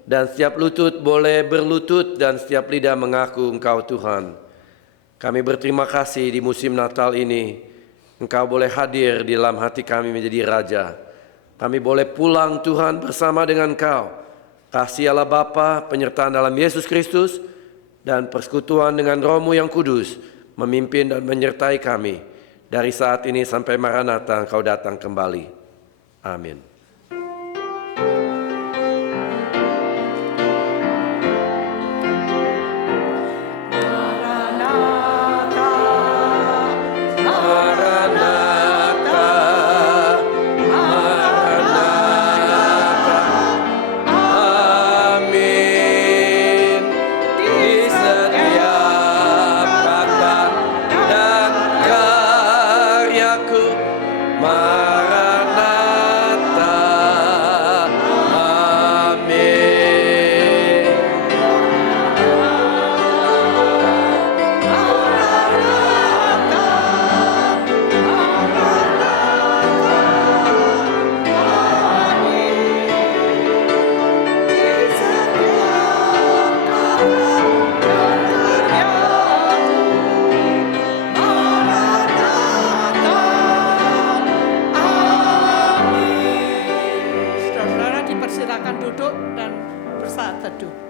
Dan setiap lutut boleh berlutut dan setiap lidah mengaku Engkau Tuhan. Kami berterima kasih di musim Natal ini. Engkau boleh hadir di dalam hati kami menjadi Raja. Kami boleh pulang Tuhan bersama dengan Engkau. Kasih Allah Bapa, penyertaan dalam Yesus Kristus, dan persekutuan dengan Roh-Mu yang kudus, memimpin dan menyertai kami. Dari saat ini sampai Maranatha Engkau datang kembali. Amin. Saudara-saudara dipersilakan duduk dan bersaat teduh.